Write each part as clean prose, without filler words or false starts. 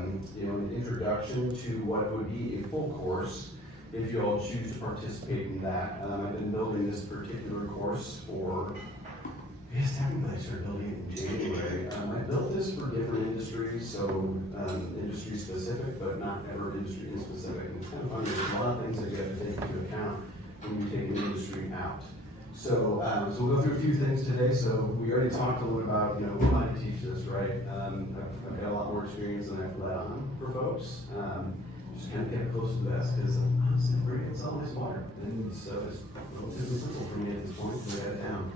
an introduction to what would be a full course if you all choose to participate in that. I've been building this particular course for, I guess technically I started building it in January. I built this for different industries, so industry specific, but not ever industry specific. And it's kind of funny, there's a lot of things that you have to take into account when you take an industry out. So, so we'll go through a few things today. So we already talked a little about, why I teach this, right? I've got a lot more experience than I've let on for folks. Just kind of get close to the vest because honestly, it's all nice water. And stuff is relatively simple for me at this point to lay it down.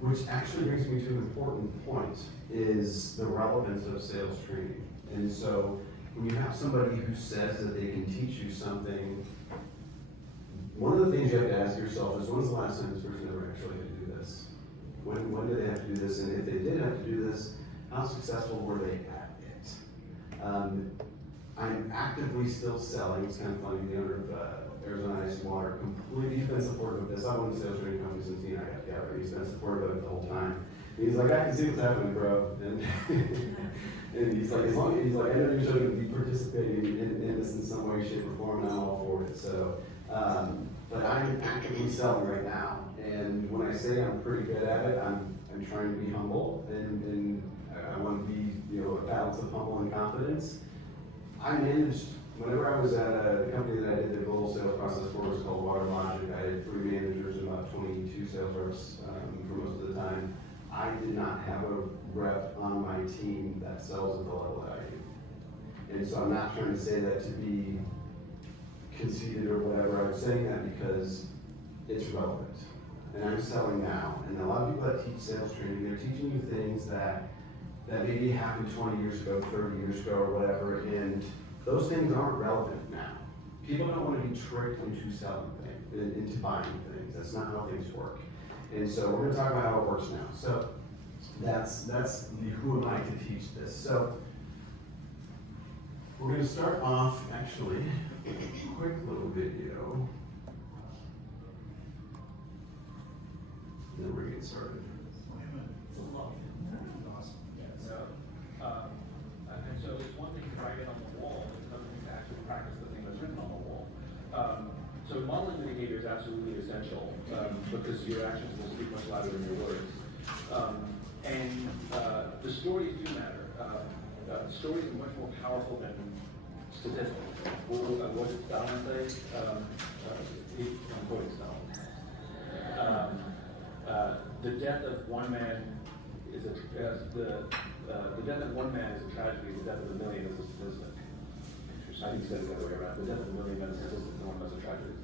Which actually brings me to an important point, is the relevance of sales training. And so when you have somebody who says that they can teach you something, one of the things you have to ask yourself is, when's the last time this person ever actually had to do this? When did they have to do this? And if they did have to do this, how successful were they at it? I'm actively still selling. It's kind of funny, the owner of Arizona Ice and Water completely been supportive of this. I owned a sales training company since I got together. He's been supportive of it the whole time. He's like, I can see what's happening, bro. And, and he's like, I know you're going to be participating in this in some way, shape, or form, and I'm all for it. So, but I'm actively selling right now. And when I say I'm pretty good at it, I'm trying to be humble, and I want to be, a balance of humble and confidence. I managed, whenever I was at the company that I did the global sales process for, was called WaterLogic. I had 3 managers and about 22 sales reps for most of the time. I did not have a rep on my team that sells at the level that I do. And so I'm not trying to say that to be conceited or whatever. I'm saying that because it's relevant. And I'm selling now. And a lot of people that teach sales training, they're teaching you things that maybe happened 20 years ago, 30 years ago, or whatever, and those things aren't relevant now. People don't want to be tricked into selling things, into buying things. That's not how things work. And so we're going to talk about how it works now. So that's the who am I to teach this. So we're going to start off, actually, a quick little video. And then we're going to get started. And so it's one thing to write it on the wall, it's another thing to actually practice the thing that's written on the wall. So modeling the behavior is absolutely essential because your actions will speak much louder than your words. And the stories do matter. Stories are much more powerful than statistics. What did Stalin say? I'm quoting Stalin. The death of one man is the death of one man is a tragedy. The death of a million is a statistic. I think he said it the other way around. The death of a million is a statistic. The one is a tragedy.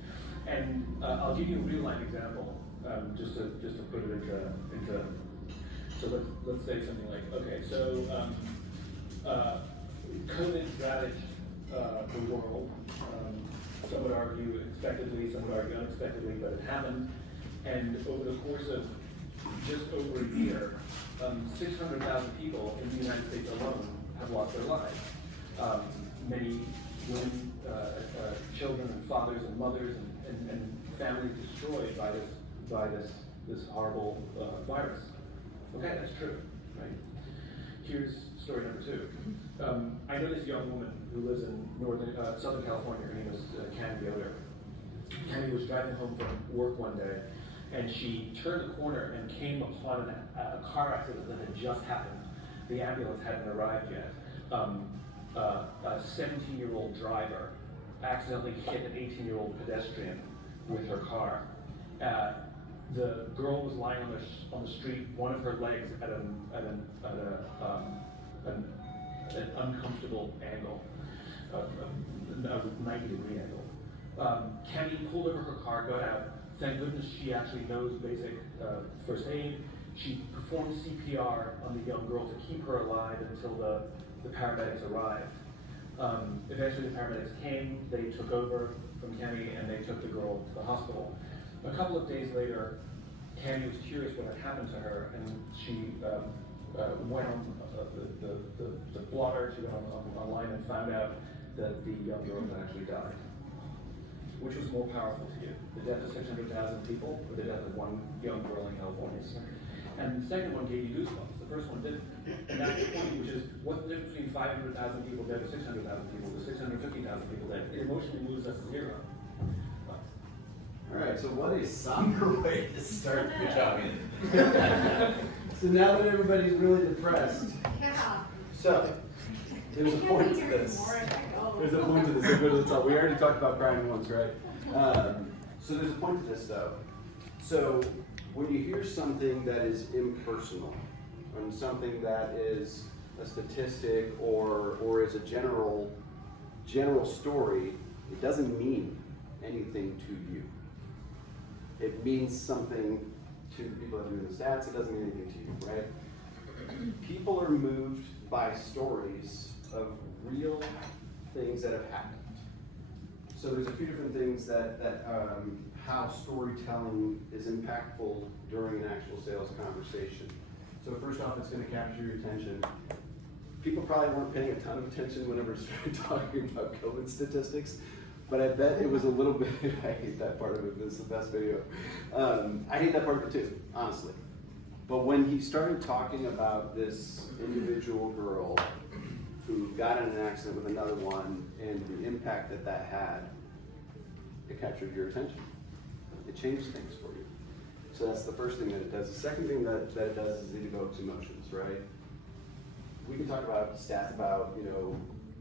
And I'll give you a real life example, just to put it into. So let's say something like, okay, so COVID ravaged the world. Some would argue expectedly, some would argue unexpectedly, but it happened. And over the course of just over a year, 600,000 people in the United States alone have lost their lives. Many women, children, and fathers, and mothers, and families destroyed by this horrible virus. Okay, that's true, right? Here's story number 2. I know this young woman who lives in Southern California. Her name is Candy Yoder. Candy was driving home from work one day, and she turned the corner and came upon a car accident that had just happened. The ambulance hadn't arrived yet. A 17-year-old driver accidentally hit an 18-year-old pedestrian with her car. The girl was lying on the street, one of her legs at an uncomfortable angle, a 90-degree angle. Kenny pulled over her car, got out. Thank goodness she actually knows basic first aid. She performed CPR on the young girl to keep her alive until the paramedics arrived. Eventually the paramedics came, they took over from Kenny, and they took the girl to the hospital. A couple of days later, Kenny was curious what had happened to her, and she went on the blotter, she went online and found out that the young girl had actually died. Which was more powerful to you, the death of 600,000 people or the death of one young girl in California? And the second one gave you goosebumps. The first one didn't. And that's the point, which is, what's the difference between 500,000 people dead to 600,000 people to 650,000 people dead? It emotionally moves us to zero. All right, so what a somber way to start. Good job, Ian. So now that everybody's really depressed, Yeah. so there's a point to this. There's a point to this. Go to the top. We already talked about crying once, right? So there's a point to this, though. So when you hear something that is impersonal, and something that is a statistic or is a general story, it doesn't mean anything to you. It means something to the people that are doing the stats. It doesn't mean anything to you, right? People are moved by stories of real things that have happened. So there's a few different things that how storytelling is impactful during an actual sales conversation. So first off, it's going to capture your attention. People probably weren't paying a ton of attention whenever I started talking about COVID statistics, but I bet it was a little bit, I hate that part of it, it's the best video. I hate that part of it too, honestly. But when he started talking about this individual girl who got in an accident with another one and the impact that that had, it captured your attention. It changed things for you. So that's the first thing that it does. The second thing that it does is it evokes emotions, right? We can talk about stats about,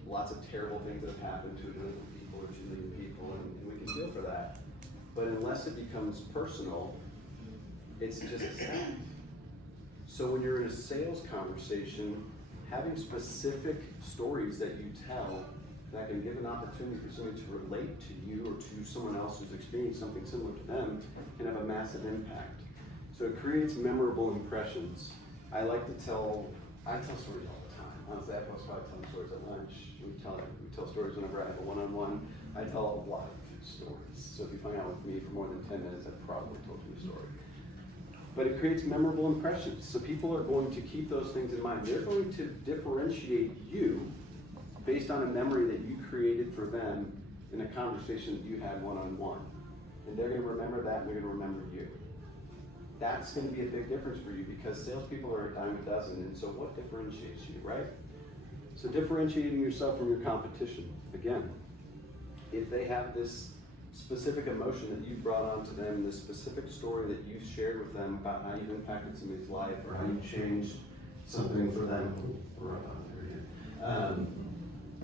lots of terrible things that have happened to 1 million people or 2 million people, and we can feel for that. But unless it becomes personal, it's just a stat. So when you're in a sales conversation, having specific stories that you tell that can give an opportunity for somebody to relate to you or to someone else who's experienced something similar to them can have a massive impact. So it creates memorable impressions. I tell stories all the time. Honestly, I was probably telling stories at lunch. We tell stories whenever I have a one-on-one. I tell a lot of stories. So if you hung out with me for more than 10 minutes, I've probably told you a story. But it creates memorable impressions. So people are going to keep those things in mind. They're going to differentiate you based on a memory that you created for them in a conversation that you had one-on-one. And they're going to remember that, and they're going to remember you. That's going to be a big difference for you because salespeople are a dime a dozen, and so what differentiates you, right? So differentiating yourself from your competition. Again, if they have this specific emotion that you brought onto them, this specific story that you shared with them about how you impacted somebody's life or how you changed something for them,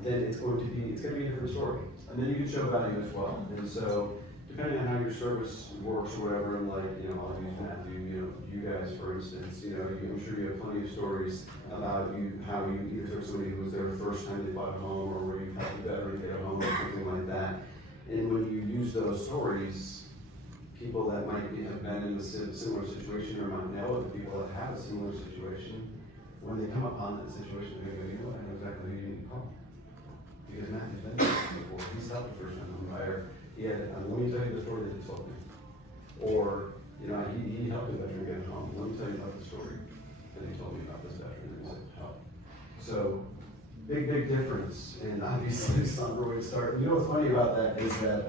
then it's going to be a different story. And then you can show value as well. And so depending on how your service works or whatever, and I'll use Matthew, you guys for instance, I'm sure you have plenty of stories about how you either took somebody who was their first time they bought a home or where you helped a veteran get a home or something like that. And when you use those stories, people that might have been in a similar situation or might know other people that have a similar situation, when they come upon that situation, they go, I know exactly who you need to call. Because Matthew's been there before. He's helped a first-time home buyer. Let me tell you the story that he told me. Or, he helped a veteran get a home. Let me tell you about the story that he told me about this veteran and he said, help. So, big difference. And obviously, somber way to start. What's funny about that is that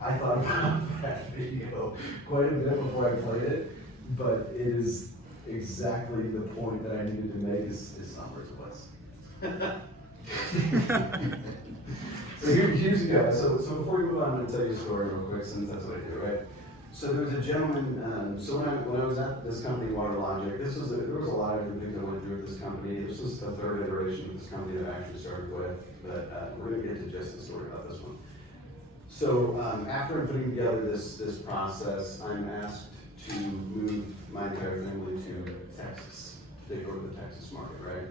I thought about that video quite a bit before I played it, but it is exactly the point that I needed to make as somber as it was. So here's so before we move on, I'm going to tell you a story real quick, since that's what I do, right? So there was a gentleman, so when I was at this company, WaterLogic, there was a lot of different things I went through with this company. This was the third iteration of this company that I actually started with, but we're going to get to just the story about this one. So after I'm putting together this process, I'm asked to move my entire family to Texas. They go to the Texas market, right?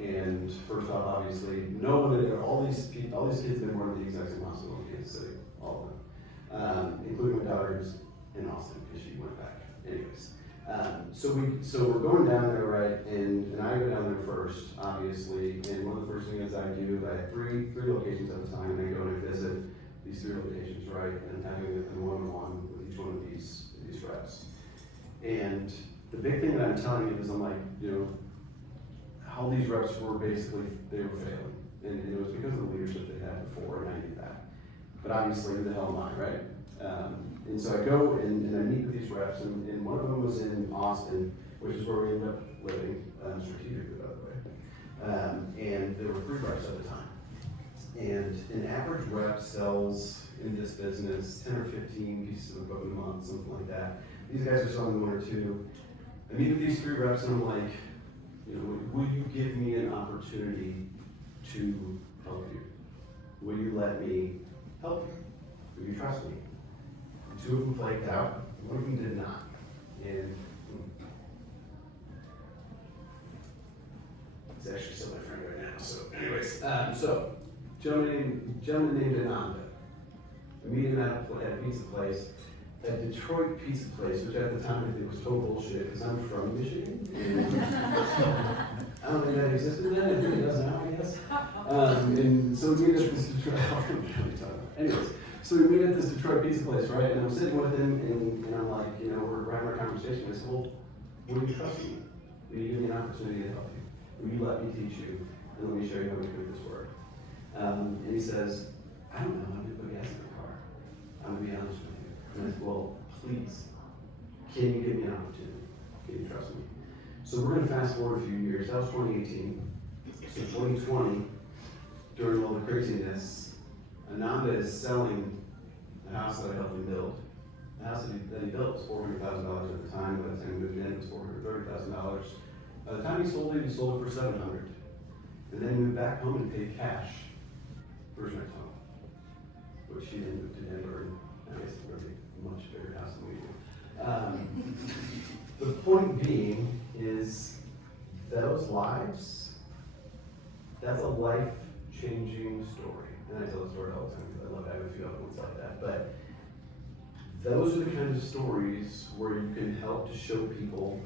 And first off, obviously, no one had all these kids have been born at the exact same hospital in Kansas City, all of them, including my daughter who's in Austin because she went back. Anyways, so we're going down there, right? And I go down there first, obviously. And one of the first things I do, I have three locations at a time, and I go and I visit these 3 locations, right? And having a one-on-one with each one of these reps. And the big thing that I'm telling you is I'm like, how these reps were basically, they were failing. And it was because of the leadership they had before, and I knew that. But obviously, who the hell am I, right? And so I go and I meet with these reps, and one of them was in Austin, which is where we ended up living, strategically, by the way. And there were 3 reps at the time. And an average rep sells in this business 10 or 15 pieces of equipment a month, something like that. These guys are selling 1 or 2. I meet with these 3 reps and I'm like, you know, will you give me an opportunity to help you? Will you let me help you? Will you trust me? 2 of them flaked out, 1 of them did not. And it's actually still my friend right now. So anyways, gentleman named Ananda. I meet him at a pizza place, a Detroit pizza place, which at the time I think was total bullshit because I'm from Michigan. I don't think that existed then. I think it does now, I guess. And so we meet at this Detroit. Anyways, so we meet at this Detroit pizza place, right? And I'm sitting with him, and I'm like, you know, we're having our conversation. I said, well, will you trust me? Will you give me an opportunity to help you? Will you let me teach you? And let me show you how we can make this work. And he says, I don't know how to put gas in the car. I'm gonna be honest with you. And I said, well, please, can you give me an opportunity? Can you trust me? So we're gonna fast forward a few years. That was 2018. So 2020, during all the craziness, Ananda is selling the house that I helped him build. The house that he built was $400,000 at the time. By the time he moved in, it was $430,000. By the time he sold it for $700,000. And then he moved back home and paid cash for his next home, which he then moved to Denver, and I guess it's a really much bigger house than we do. The point being is those lives, that's a life-changing story. And I tell the story all the time because I love having a few other ones like that. But those are the kinds of stories where you can help to show people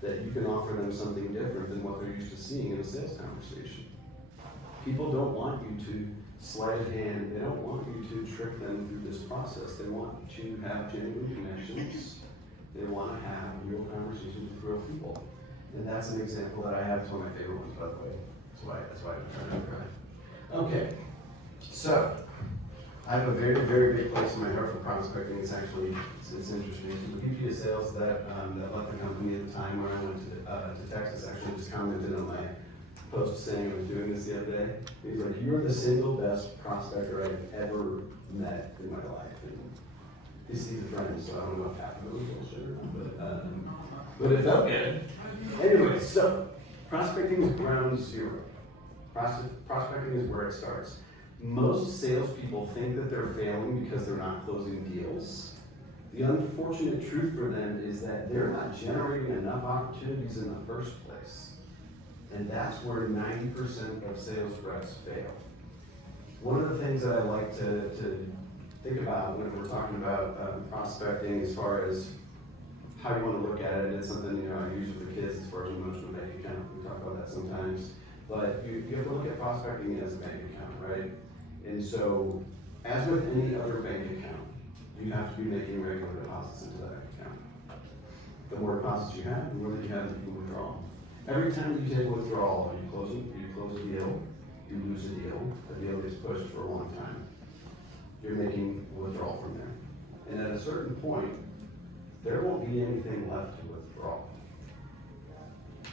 that you can offer them something different than what they're used to seeing in a sales conversation. People don't want you to sleight of hand. They don't want you to trick them through this process. They want you to have genuine connections. They want to have real conversations with real people. And that's an example that I have. It's one of my favorite ones, by the way. That's why I'm trying to cry. Okay, so I have a very, very big place in my heart for prospecting. It's interesting. So the VP of sales that left the company at the time when I went to Texas actually just commented on my post saying I was doing this the other day. He's like, "You're the single best prospector I've ever met in my life." And he's a friend, so I don't know if half of it was bullshit or not, but it felt good. Anyway, so prospecting is ground zero. Prospecting is where it starts. Most salespeople think that they're failing because they're not closing deals. The unfortunate truth for them is that they're not generating enough opportunities in the first place. And that's where 90% of sales reps fail. One of the things that I like to think about when we're talking about prospecting as far as how you want to look at it, it's something I use with the kids as far as emotional bank account. We talk about that sometimes. But you have to look at prospecting as a bank account, right? And so, as with any other bank account, you have to be making regular deposits into that account. The more deposits you have, the more that you have that you can withdraw. Every time that you take a withdrawal, you close a deal, you lose a deal gets pushed for a long time. You're making a withdrawal from there. And at a certain point, there won't be anything left to withdraw.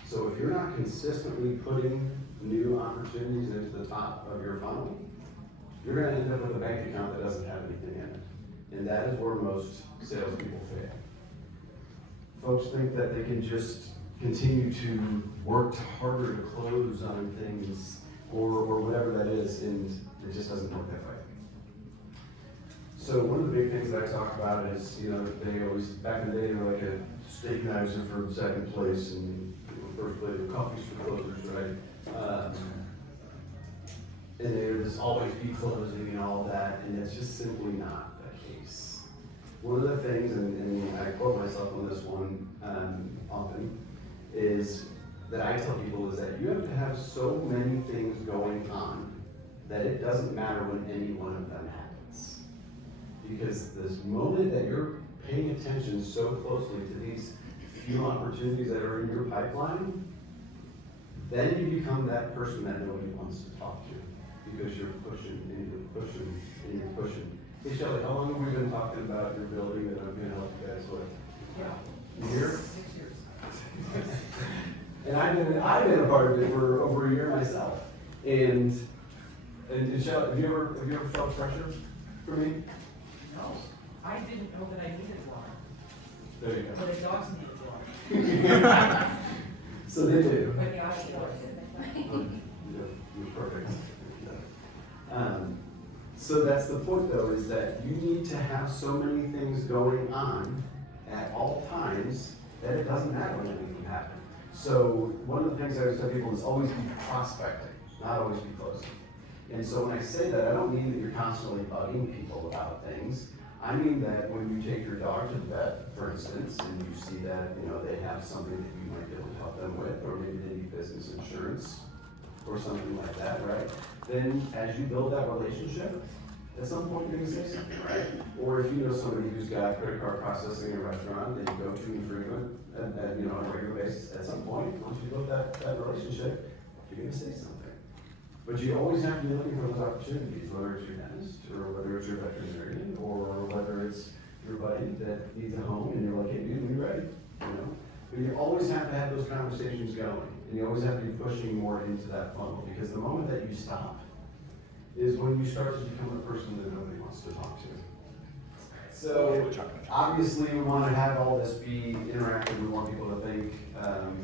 So if you're not consistently putting new opportunities into the top of your funnel, you're going to end up with a bank account that doesn't have anything in it. And that is where most salespeople fail. Folks think that they can just continue to work harder to close on things or whatever that is, and it just doesn't work that way. So one of the big things that I talk about is, they always, back in the day, they were like a steak knives are for second place and first place, coffee's for closers, right? And they would just always be closing and all that, and it's just simply not the case. One of the things, and I quote myself on this one often, is that I tell people is that you have to have so many things going on that it doesn't matter when any one of them happens. Because this moment that you're paying attention so closely to these few opportunities that are in your pipeline, then you become that person that nobody wants to talk to because you're pushing and you're pushing and you're pushing. Hey Shelly, how long have we been talking about your building that I'm going to help you guys with? Yeah. A year? 6 years. And I've been a part of it for over a year myself. And Michelle, have you ever felt pressure from me? No, I didn't know that I needed water, There you but go. the dogs needed water. So they do. But the ice dogs. You're perfect. So that's the point though, is that you need to have so many things going on at all times that it doesn't matter when anything happens. So one of the things I always tell people is always be prospecting, not always be closing. And so when I say that, I don't mean that you're constantly bugging people about things. I mean that when you take your dog to the vet, for instance, and you see that, you know, they have something that you might be able to help them with, or maybe they need business insurance, or something like that, right? Then as you build that relationship, at some point you're gonna say something, right? Or if you know somebody who's got credit card processing in a restaurant that you go to infrequent, and you know, on a regular basis, at some point, once you build that relationship, you're gonna say something. But you always have to be looking for those opportunities, whether it's your dentist, or whether it's your veterinarian, or whether it's your buddy that needs a home, and you're like, hey, dude, when you're ready, you know? But you always have to have those conversations going, and you always have to be pushing more into that funnel, because the moment that you stop is when you start to become a person that nobody wants to talk to. So, obviously, we want to have all this be interactive, we want people to think.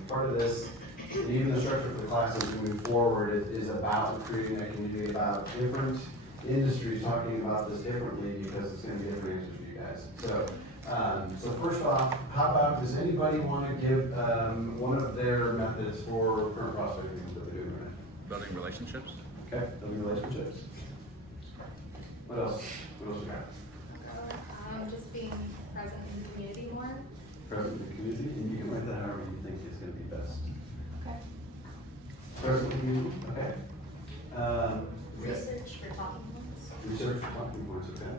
Part of this, and even the structure for the classes moving forward is about creating a community, about different industries talking about this differently, because it's going to be different answers for you guys. So first off, how about, does anybody want to give one of their methods for current prospecting that they're doing right Building relationships. now? Okay, building relationships. What else? What else you got? Just being present in the community more. Present in the community, and you can write that however you think is going to be best. Okay. Present in the community, okay. Research for talking points. Research for talking points, okay.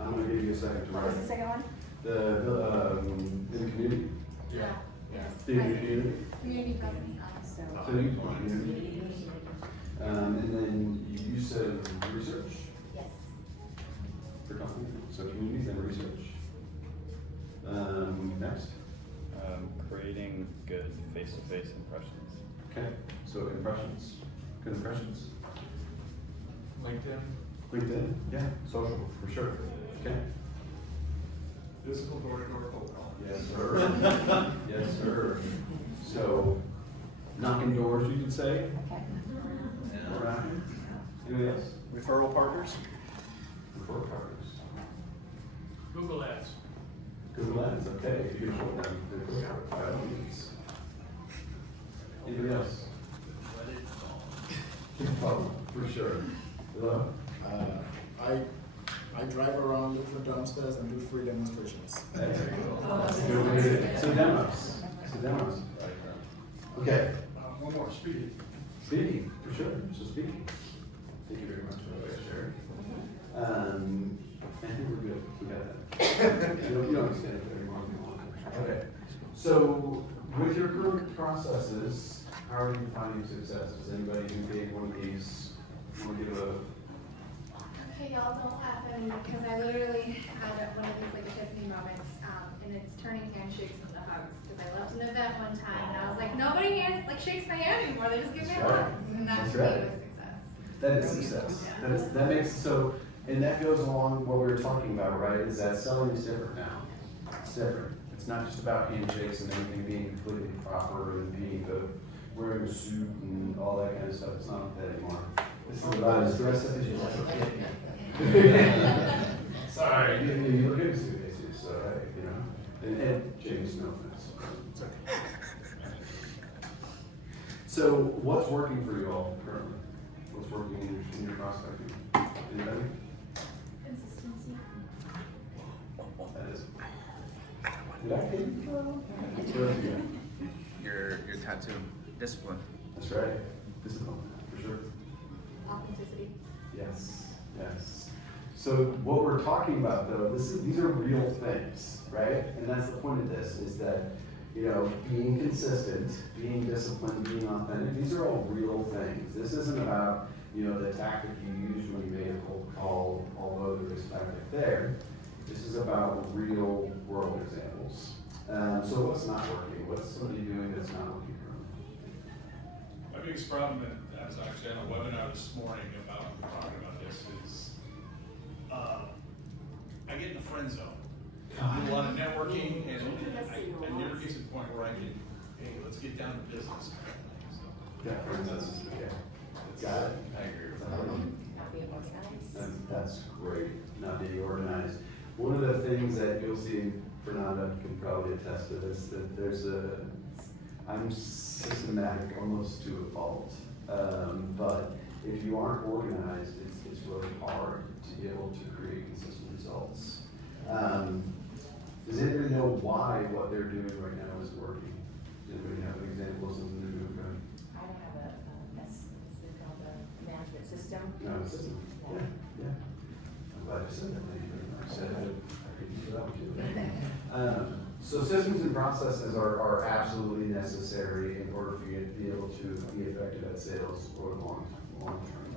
I'm gonna give you a second to What write. was the second one? In the community. Yeah. Yes. The community. Community present. So. So you put community. And then you said research Yes. for talking, so community, then research. Next, Creating good face-to-face impressions. okay, so impressions, good impressions. LinkedIn. LinkedIn, yeah, social, for sure, okay. Physical door-to-door cold call. Yes, sir. Yes, sir. So, knocking doors, you could say? Okay. Alright. Anybody else? Referral partners? Referral partners. Google Ads. Google Ads, okay, if you can put them, by all means. Anybody else? Oh, for sure. Hello? I drive around, look for dumpsters, and do free demonstrations. There you go. That's a good way to do it. So demos, Okay, One more, speed. speaking, for sure, so speaking. Thank you very much for that, Sherry. I think we're good, we got that. You don't stand there anymore if you want. Okay, so with your current processes, how are you finding success? Does anybody who gave one of these, want to give a, Okay, y'all don't laugh at me because I literally had one of these like epiphany moments, and it's turning handshakes into hugs. Because I left an event one time and I was like, nobody shakes my hand anymore. They just give me That's right. hugs, and that That's to me right. was success. that is success. That makes, so, and that goes along what we were talking about, right, is that selling is different now. It's different. It's not just about handshakes and everything being completely proper and being wearing a suit and all that kind of stuff. It's not like that anymore. This is about as dressed up as you like. Sorry, you look good in suitcases, so, hey, you know, and James, no offense. It's okay. So what's working for you all currently? What's working in your prospecting? Anybody? Consistency. That is. Did I get you? What else you got? Your tattoo. Discipline. That's right, discipline, for sure. Authenticity. Yes, yes. So what we're talking about though, these are real things, right? And that's the point of this, is that, you know, being consistent, being disciplined, being authentic, these are all real things. This isn't about, you know, the tactic you used when you made a cold call, although there is tactic there. This is about real world examples. So what's not working? What's somebody doing that's not working My biggest problem, and I was actually on a webinar this morning about, talking about this, is, I get in the friend zone. I do a lot of networking, and I never get to the point where I can, hey, let's get down to business. So, Yeah, for instance, yeah. Got it. I agree with that. Not being organized. That's great, not being organized. One of the things that you'll see, Fernanda can probably attest to this, that I'm systematic almost to a fault. But if you aren't organized, it's really hard to be able to create consistent results. Does anybody know why what they're doing right now is working? Does anybody have an example of something they're doing good? I don't have what's it called, a management system. No, it's system. Yeah. I'm glad you said that, lady. I said I could use that one too. So systems and processes are absolutely necessary in order for you to be able to be effective at sales over the long term.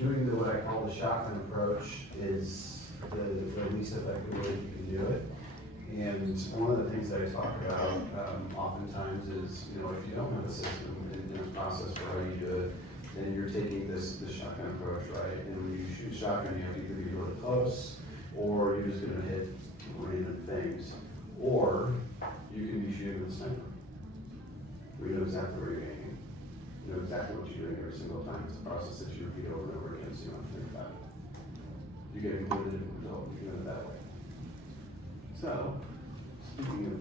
Doing what I call the shotgun approach is the least effective way you can do it. And one of the things that I talk about oftentimes is, if you don't have a system and a process for how you do it, then you're taking this shotgun approach, right? And when you shoot shotgun, you have to either be really close, or you're just gonna hit random things. Or you can be shooting with a sniper. We know exactly where you're aiming. You know exactly what you're doing every single time. It's a process that you repeat over and over again, so you don't have to think about it. You get a completely different result if you're doing it that way. So, speaking of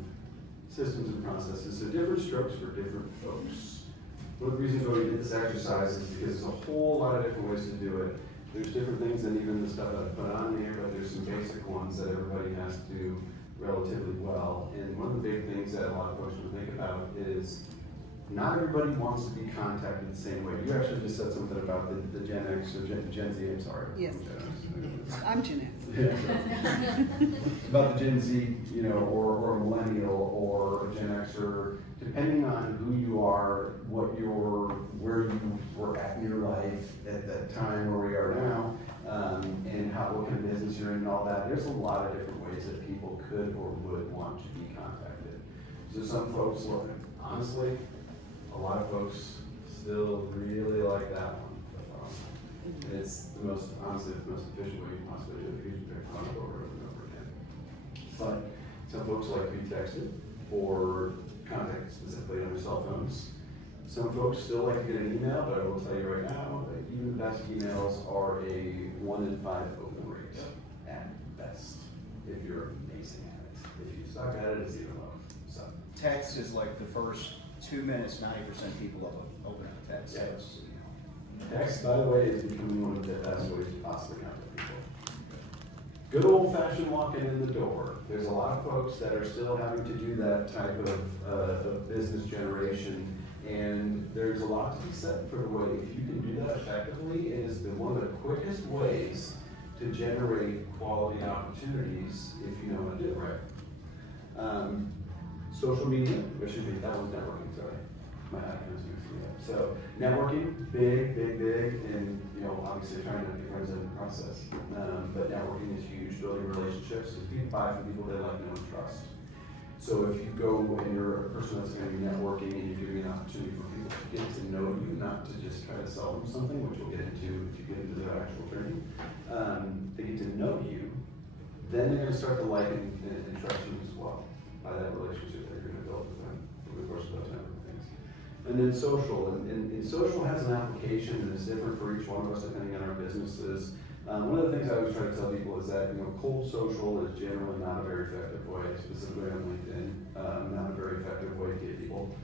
systems and processes, so different strokes for different folks. One of the reasons why we did this exercise is because there's a whole lot of different ways to do it. There's different things than even the stuff that I put on here, but there's some basic ones that everybody has to do relatively well. And one of the big things that a lot of folks would think about is not everybody wants to be contacted the same way. You actually just said something about the Gen X or Gen Z, I'm sorry. Yes. I'm Gen X. Yeah. About the Gen Z, or a millennial or a Gen Xer, depending on who you are, where you were at in your life at that time where we are now, and what kind of business you're in and all that. There's a lot of different ways that people could or would want to be contacted. So some folks, honestly, a lot of folks still really like that one. It's honestly, the most efficient way you can possibly do it, because you can phone over and over again. But some folks like to be texted or contacted specifically on their cell phones. Some folks still like to get an email, but I will tell you right now, that even the best emails are a 1 in 5 open rate at best, if you're amazing at it. If you suck at it, it's even lower. So, Text is like the first 2 minutes, 90% people will open up text. yeah. Text, by the way, is becoming one of the best ways to possibly contact people. Good old fashioned walking in the door. There's a lot of folks that are still having to do that type of business generation, and there's a lot to be said for the way, if you can do that effectively, it is one of the quickest ways to generate quality opportunities if you know how to do it right. Social media, that one's networking, sorry. My acronyms mixed me up. So networking, big, and obviously trying to be friends in the process. But networking is huge, building relationships, because people buy from people they like, know, and trust. So if you go and you're a person that's going to be networking and you're giving an opportunity for people to get to know you, not to just try to sell them something, which we'll get into if you get into the actual training, they get to know you, then they're going to start to like and trust you as well by that relationship that you're going to build with them over the course of those network things. And then social, and social has an application that is different for each one of us depending on our businesses. One of the things I always try to tell people is that cold social is generally not a very effective way, specifically on LinkedIn, not a very effective way to get people.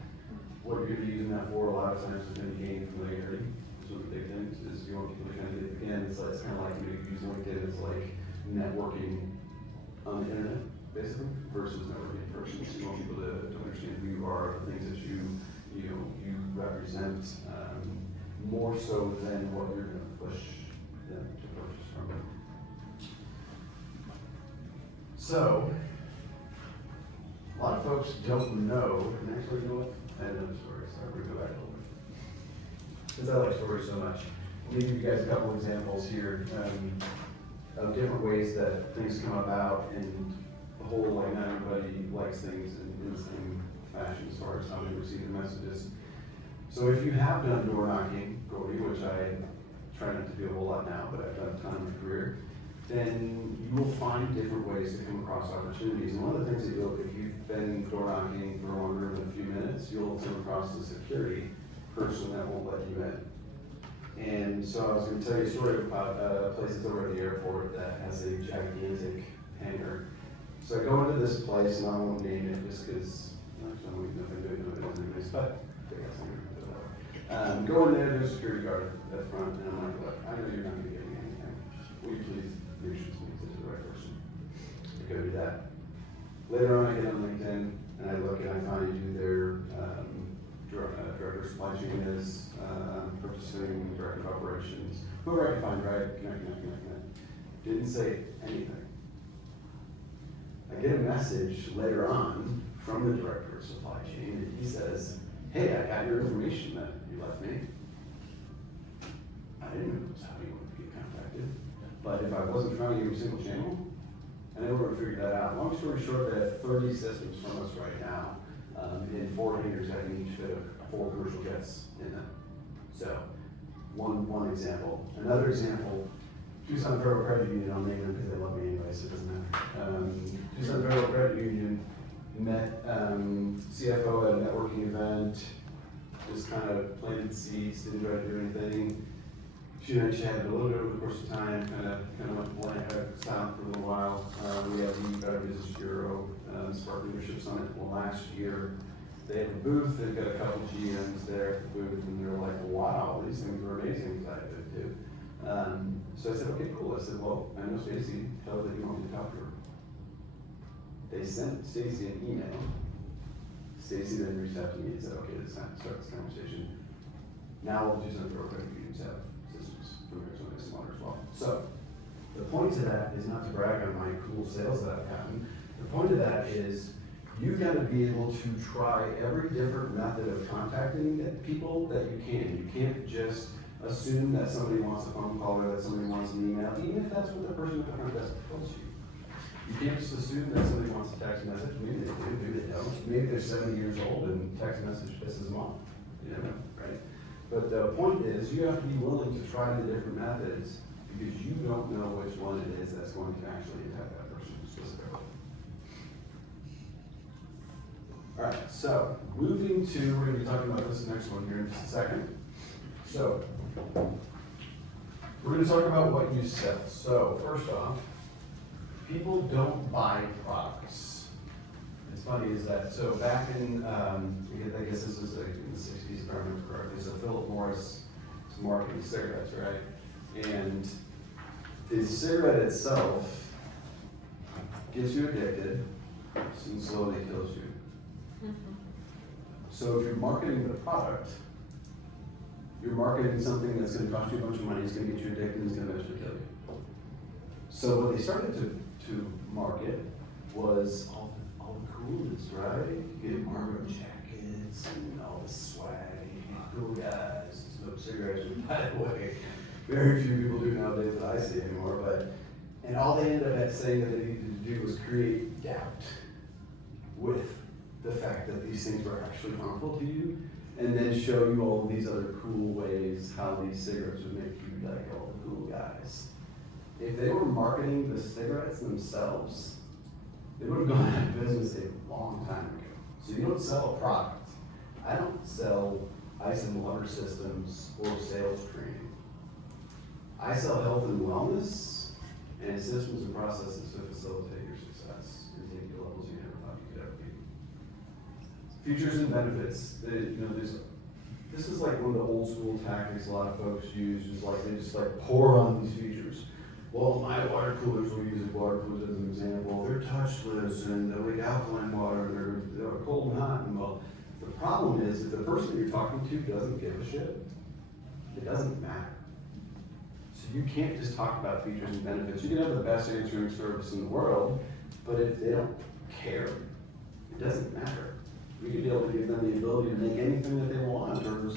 What you're going to be using that for a lot of times is going to gain familiarity. So the big thing is you want people to kind of get, again, it's kind of like you use LinkedIn as like networking on the internet, basically, versus networking in person. So you want people to understand who you are, the things that you represent, more so than what you're going to push them to purchase from you. So, a lot of folks don't know, and actually, you know what? I have another story, so I'm going to go back a little bit. Since I like stories so much, let me give you guys a couple examples here of different ways that things come about, and the whole, like, not everybody likes things in the same fashion as far as how they receive the messages. So if you have done door knocking, Gordy, which I try not to do a whole lot now, but I've done a ton in my career, then you will find different ways to come across opportunities. And one of the things that if you've been door knocking for longer than a few minutes, you'll come across a security person that won't let you in. And so I was going to tell you a story about a place that's over at the airport that has a gigantic hangar. So I go into this place, and I won't name it just because I don't want nothing to do with it anyways, but I guess I'm going to do that. Go in there, there's a security guard at the front, and I'm like, look, I know you're not going to get me anything. Will you please introduce me to the right person? I go do that. Later on, I get on LinkedIn, and I look and I find their director of supply chain is purchasing, director of operations, whoever I can find, right? Connect. Didn't say anything. I get a message later on from the director of supply chain, and he says, hey, I got your information that you left me. I didn't know how you wanted to get contacted, but if I wasn't trying to give you a single channel, I never would have figured that out. Long story short, they have 30 systems from us right now, in 4 hangars having each fit of 4 commercial jets in them. So, one example. Another example, Tucson Federal Credit Union, I'll name them because they love me anyway, so it doesn't matter. Tucson Federal Credit Union met CFO at a networking event, just kind of planted seeds, didn't try to do anything. She and I chatted a little bit over the course of time, kind of went blank, silent for a little while. We had the Better Business Bureau Spark Leadership Summit last year. They had a booth, they've got a couple GMs there at the booth, and they're like, wow, these things were amazing, because I did too. So I said, okay, cool. I said, well, I know Stacy, tell her that you want me to talk to her. They sent Stacy an email. Stacy then reached out to me and said, okay, it's time to start this conversation. Now we'll do some Federal Credit Unions have systems from Arizona Basin Water as well. So the point to that is not to brag on my cool sales that I've gotten. The point of that is you've got to be able to try every different method of contacting people that you can. You can't just assume that somebody wants a phone call or that somebody wants an email, even if that's what the person at the front desk tells you. You can't just assume that somebody wants a text message. Maybe they do, maybe they don't. Maybe they're 70 years old and text message pisses them off. You never know, right? But the point is, you have to be willing to try the different methods because you don't know which one it is that's going to actually impact that person specifically. All right, so moving to, we're going to be talking about this next one here in just a second. So, we're going to talk about what you sell. So, first off, people don't buy products. It's funny is that, so back in, I guess this was like in the 60s, if I remember correctly, so Philip Morris was marketing cigarettes, right? And the cigarette itself gets you addicted and slowly kills you. So if you're marketing the product, you're marketing something that's going to cost you a bunch of money, it's going to get you addicted, and it's going to eventually kill you. So what they started to market was all the coolness, right? You get Marlboro jackets and all the swag, and cool guys, smoke cigarettes, which, by the way, very few people do nowadays that I see anymore, and all they ended up saying that they needed to do was create doubt with the fact that these things were actually harmful to you, and then show you all of these other cool ways how these cigarettes would make you like all the cool guys. If they were marketing the cigarettes themselves, they would have gone out of business a long time ago. So you don't sell a product. I don't sell ice and water systems or sales training. I sell health and wellness and systems and processes to facilitate your success and take you to levels you never thought you could ever be. Features and benefits. This is like one of the old school tactics a lot of folks use, is like they just like pour on these features. Well, my water coolers, we'll use water coolers as an example, they're touchless and they'll make alkaline water, they're cold and hot. And well, the problem is if the person you're talking to doesn't give a shit, it doesn't matter. So you can't just talk about features and benefits. You can have the best answering service in the world, but if they don't care, it doesn't matter. We could be able to give them the ability to make anything that they want, or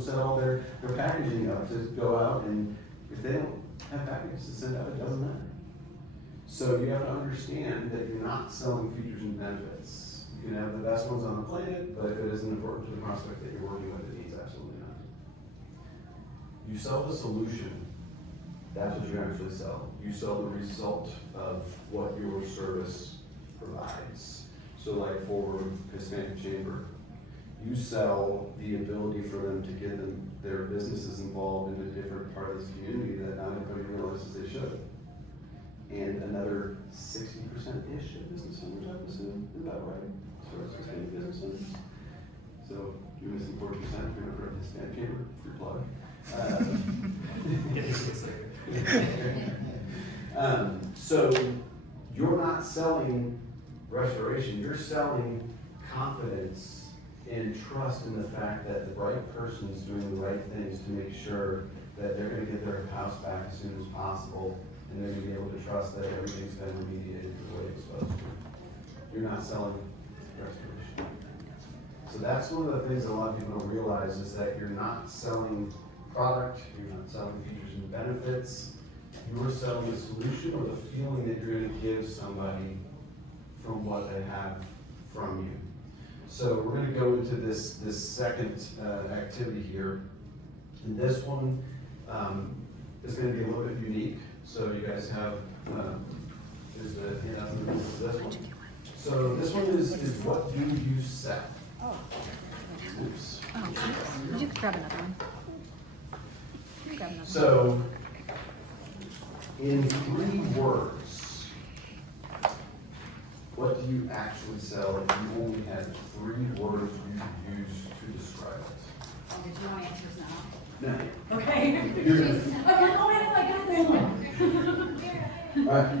set all their packaging up to go out, and if they don't have packages to send out, it doesn't matter. So you have to understand that you're not selling features and benefits. You can have the best ones on the planet, but if it isn't important to the prospect that you're working with, it needs absolutely You sell the solution. That's what you actually sell. You sell the result of what your service provides. So like for Hispanic Chamber, you sell the ability for them to get their businesses involved in a different part of this community that not everybody realizes they should. And another 60%-ish of business owners, I would assume, is that right? As far as Hispanic business owners. So you're missing 40% if you're for Hispanic Chamber, free plug. So you're not selling restoration, you're selling confidence and trust in the fact that the right person is doing the right things to make sure that they're gonna get their house back as soon as possible, and they're gonna be able to trust that everything's been remediated the way it's supposed to. You're not selling restoration. So that's one of the things a lot of people don't realize is that you're not selling product, you're not selling features and benefits, you're selling a solution or the feeling that you're gonna give somebody from what they have from you. So we're gonna go into this second activity here. And this one is gonna be a little bit unique. So you guys have, here's the handout for this one. So this one is what do you sell? Oops. Oh, you could grab another one. Grab another one. So, in 3 words, what do you actually sell if you only had 3 words you could use to describe it? Oh, did you want answers now? No. Okay. You're- Alright,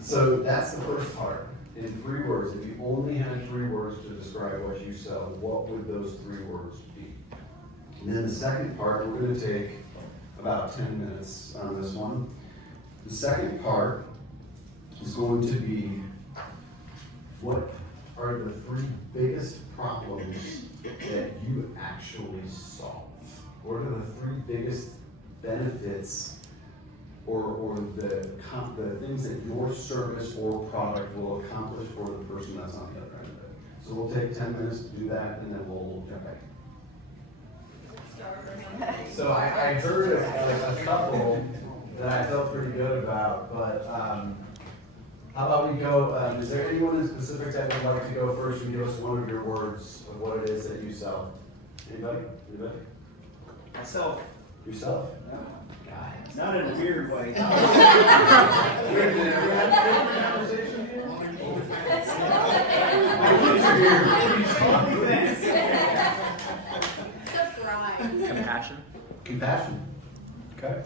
so that's the first part. In 3 words, if you only had 3 words to describe what you sell, what would those 3 words be? And then the second part, we're gonna take about 10 minutes on this one. The second part is going to be, what are the 3 biggest problems that you actually solve? What are the 3 biggest benefits or the things that your service or product will accomplish for the person that's on the other end of it? So we'll take 10 minutes to do that, and then we'll jump back. So I heard a couple that I felt pretty good about, but how about we go, is there anyone in specific that would like to go first and give us one of your words of what it is that you sell? Anybody? Anybody? Myself. Yourself? Guys. Not in a weird way. Compassion. Compassion. Okay.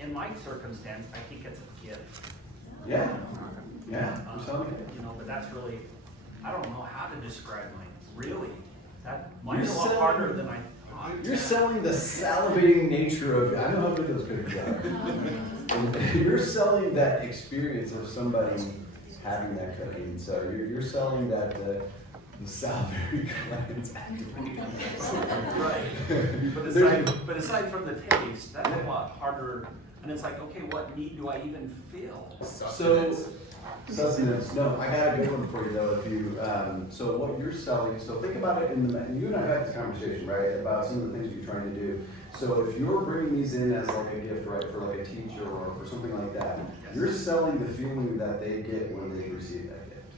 In my circumstance, I think it's a gift. Yeah. Yeah, I'm telling you. You know, but that's really, I don't know how to describe mine. Really, mine's a You're lot selling- harder than I thought. You're selling the salivating nature of, I know how good those cookies are. And you're selling that experience of somebody having that cookie. So you're selling that the salivary glands activate. Right. But aside from the taste, that's a lot harder. And it's like, okay, what need do I even feel? So, sustenance, no, I got a good one for you though, if you, so what you're selling, so think about it and you and I have had this conversation, right, about some of the things you're trying to do. So if you're bringing these in as like a gift, right, for like a teacher or for something like that, you're selling the feeling that they get when they receive that gift.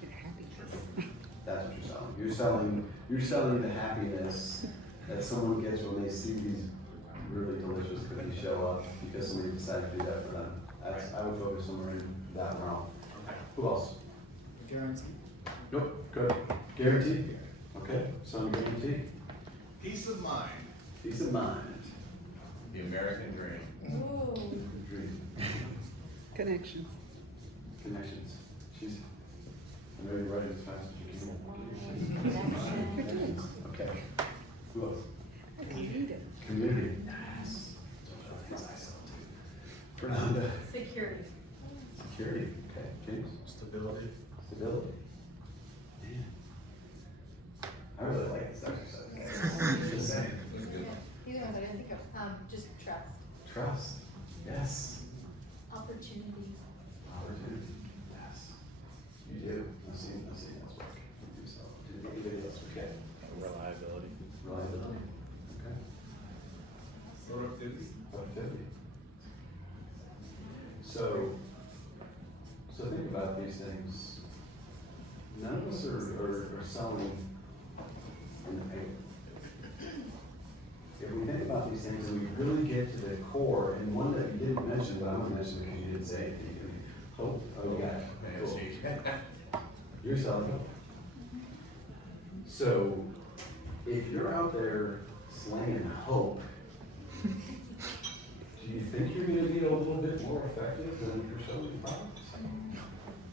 That's what you're selling. You're selling the happiness that someone gets when they see these really delicious cookies show up because somebody decided to do that for them. I would focus somewhere in that realm. Who else? Guarantee. Nope, good. Guarantee? Okay, some guarantee. Peace of mind. Peace of mind. The American dream. Dream. Connections. Connections. She's, I'm ready to write as fast as you can. Okay. Who else? Community. Yes. Fernanda. Security. Security. Okay. James. Stability. Stability. Man. I really like this exercise. Just saying. These ones I didn't think of, just trust. Trust. Yes. Opportunity. Opportunity. Yes. You do. I've seen those work. You do so. Did anybody else forget? Reliability. Reliability. Okay. $150. 150. So think about these things. None of us are selling in the paper. If we think about these things and we really get to the core, and one that you didn't mention, but I'm gonna mention it because you didn't say it, hope. Oh, yeah. Cool. You're selling hope. So if you're out there slanging hope, do you think you're gonna be a little bit more effective than if you're selling products?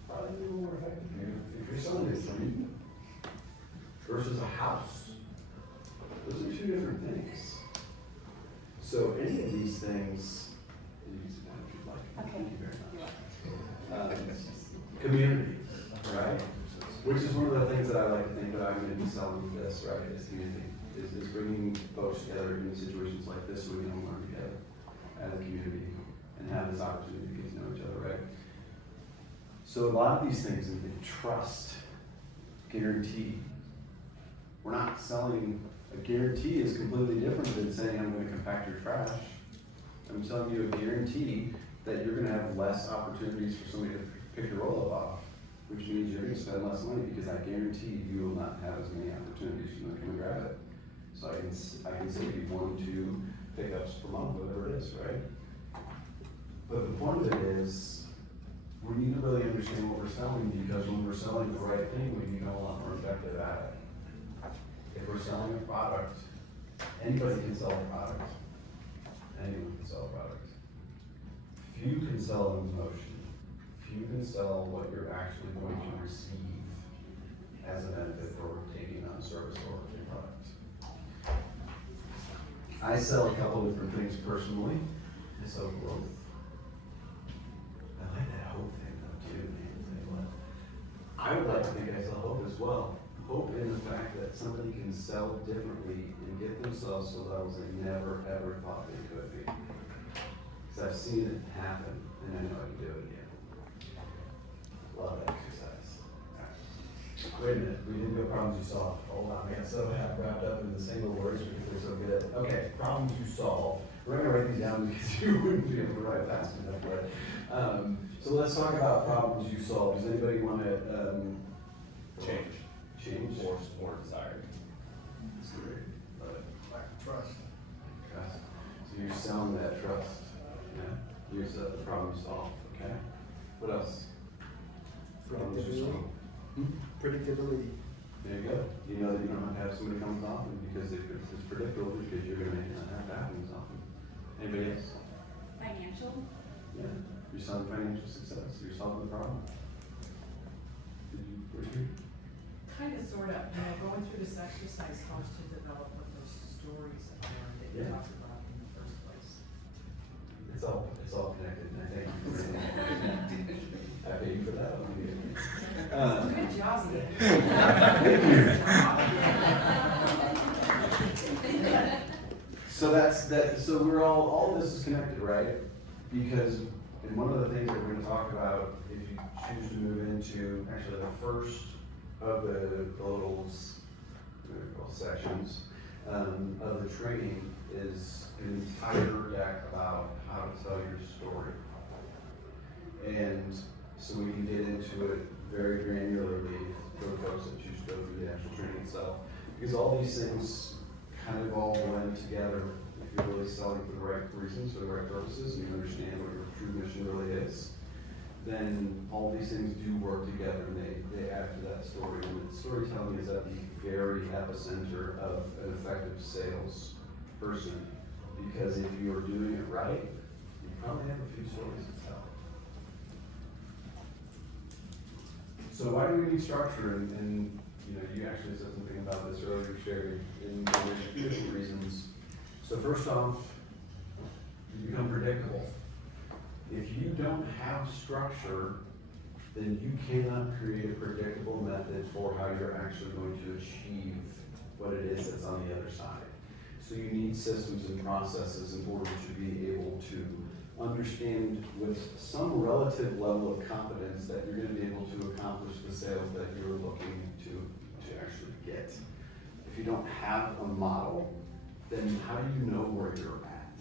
Probably a little more effective. If you're selling a dream versus a house, those are two different things. So any of these things, you can use it if you'd like. Okay. Thank you very much. Community, right? Which is one of the things that I like to think that I'm going to be selling with this, right? Is community, is bringing folks together in situations like this so we can learn together as a community and have this opportunity to get to know each other, right? So a lot of these things, and trust, guarantee. We're not selling, a guarantee is completely different than saying I'm going to compact your trash. I'm telling you a guarantee that you're going to have less opportunities for somebody to pick your roll-up off, which means you're going to spend less money because I guarantee you will not have as many opportunities for them to come and grab it. So I can save you 1 to 2 pickups per month, whatever it is, right? But the point of it is, we need to really understand what we're selling, because when we're selling the right thing, we become a lot more effective at it. If we're selling a product, anybody can sell a product. Anyone can sell a product. Few can sell an emotion. Few can sell what you're actually going to receive as a benefit for taking on a service or a product. I sell a couple different things personally. I sell growth. I like that hope thing though too, man. Tell you what. I would like to think I sell hope as well. Hope in the fact that somebody can sell differently and get themselves to levels they never ever thought they could be. Because I've seen it happen and I know I can do it again. Love exercise. Wait a minute, we didn't go problems you solve. Hold on, man. So wrapped up in the single words because they're so good. Okay, problems you solve. We're gonna write these down because you wouldn't be able to write fast enough, right? So let's talk about problems you solve. Does anybody want to Change. Or desired. That's great. Love it. Lack of trust. Trust. So you're selling that trust. Yeah. Here's the problem you solve. Okay. What else? Problems you solve. Predictability. There you go. You know that you don't have to have somebody come as often because it's predictable, because you're going to not have to happen as often. Anybody else? Financial? Yeah. You're selling financial success. You're solving the problem. Did you agree? Kind of, sort of, going through this exercise helps to develop what those stories are that you Yeah. talked about in the first place. It's all connected, and I thank you for that. I pay you for that one. Good job, So that's that. So we're all of this is connected, right? Because and one of the things that we're going to talk about, if you choose to move into actually the first of the little sections of the training is an entire deck about how to tell your story. And so we can get into it very granularly for the folks that choose to go through the actual training itself. Because all these things kind of all blend together if you're really selling for the right reasons, for the right purposes, and you understand what your true mission really is. Then all these things do work together and they add to that story. And storytelling is at the very epicenter of an effective sales person. Because if you are doing it right, you probably have a few stories to tell. So why do we need structure? And you know, you actually said something about this earlier, Sherry, and there's a few different reasons. So first off, you become predictable. If you don't have structure, then you cannot create a predictable method for how you're actually going to achieve what it is that's on the other side. So you need systems and processes in order to be able to understand with some relative level of confidence that you're going to be able to accomplish the sales that you're looking to actually get. If you don't have a model, then how do you know where you're at?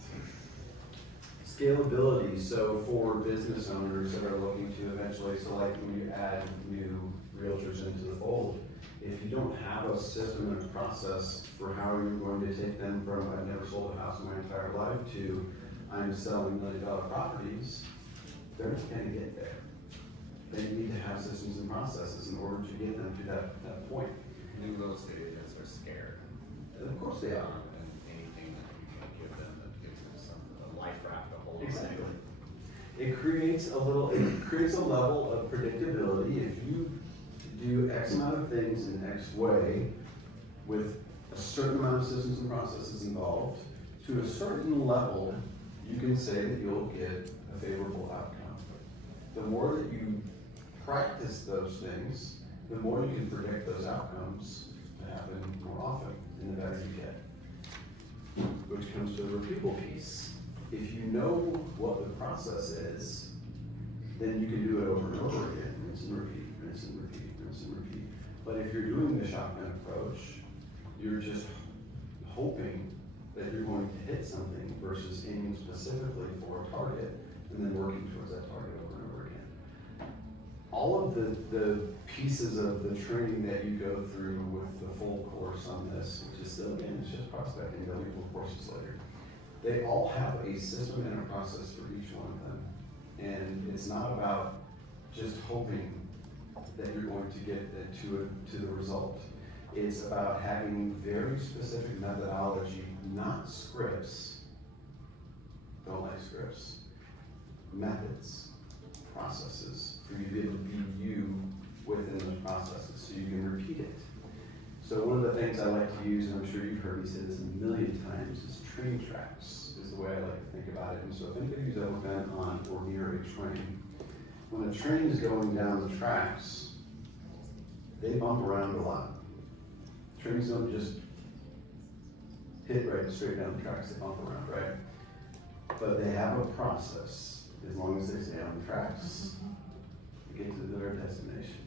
Scalability, so for business owners that are looking to eventually, so like when you add new realtors into the fold, if you don't have a system and a process for how you're going to take them from I've never sold a house in my entire life to I'm selling $1 million properties, they're not gonna get there. They need to have systems and processes in order to get them to that point. New real estate agents are scared. And of course they are. And anything that you can give them that gives them some, a life raft to hold on to. Exactly. It creates a level of predictability. If you do X amount of things in X way with a certain amount of systems and processes involved, to a certain level, you can say that you'll get a favorable outcome. The more that you practice those things, the more you can predict those outcomes to happen more often, and the better you get. Which comes to the repeatable piece. If you know what the process is, then you can do it over and over again, rinse and repeat, rinse and repeat, rinse and repeat. But if you're doing the shotgun approach, you're just hoping that you're going to hit something versus aiming specifically for a target and then working towards that target over and over again. All of the pieces of the training that you go through with the full course on this, which is still, again, it's just prospecting, they'll be courses later. They all have a system and a process for each one of them. And it's not about just hoping that you're going to get to the result. It's about having very specific methodology, not scripts. Don't like scripts. Methods, processes, for you to be able to be you within those processes so you can repeat it. So one of the things I like to use, and I'm sure you've heard me say this a million times, is train tracks, is the way I like to think about it. And so if anybody's ever been on or near a train, when a train is going down the tracks, they bump around a lot. Trains don't just hit right straight down the tracks, they bump around, right? But they have a process, as long as they stay on the tracks, to get to their destination.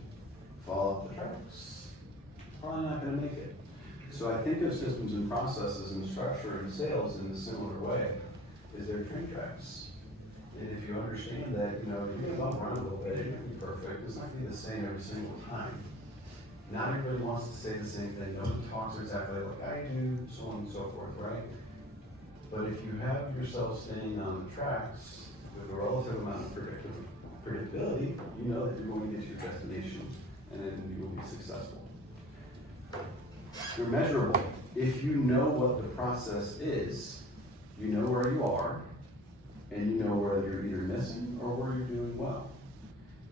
Fall off the tracks, probably not gonna make it. So I think of systems and processes and structure and sales in a similar way, is their train tracks. And if you understand that, you're gonna bump around a little bit, you're gonna be perfect, it's not gonna be the same every single time. Not everybody wants to say the same thing, nobody talks exactly like I do, so on and so forth, right? But if you have yourself staying on the tracks with a relative amount of predictability, you know that you're going to get to your destination and then you will be successful. You're measurable. If you know what the process is, you know where you are, and you know where you're either missing or where you're doing well.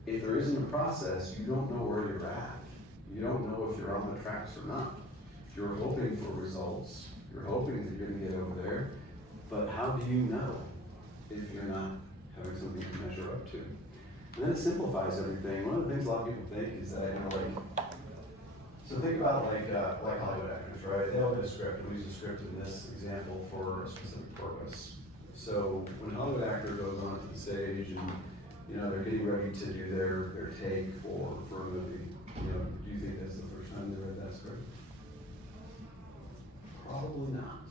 If there isn't a process, you don't know where you're at. You don't know if you're on the tracks or not. You're hoping for results. You're hoping that you're gonna get over there. But how do you know if you're not having something to measure up to? And then it simplifies everything. One of the things a lot of people think is that, so think about like Hollywood actors, right? They all get a script. We use a script in this example for a specific purpose. So when a Hollywood actor goes onto the stage and they're getting ready to do their take for a movie, do you think that's the first time they read that script? Probably not.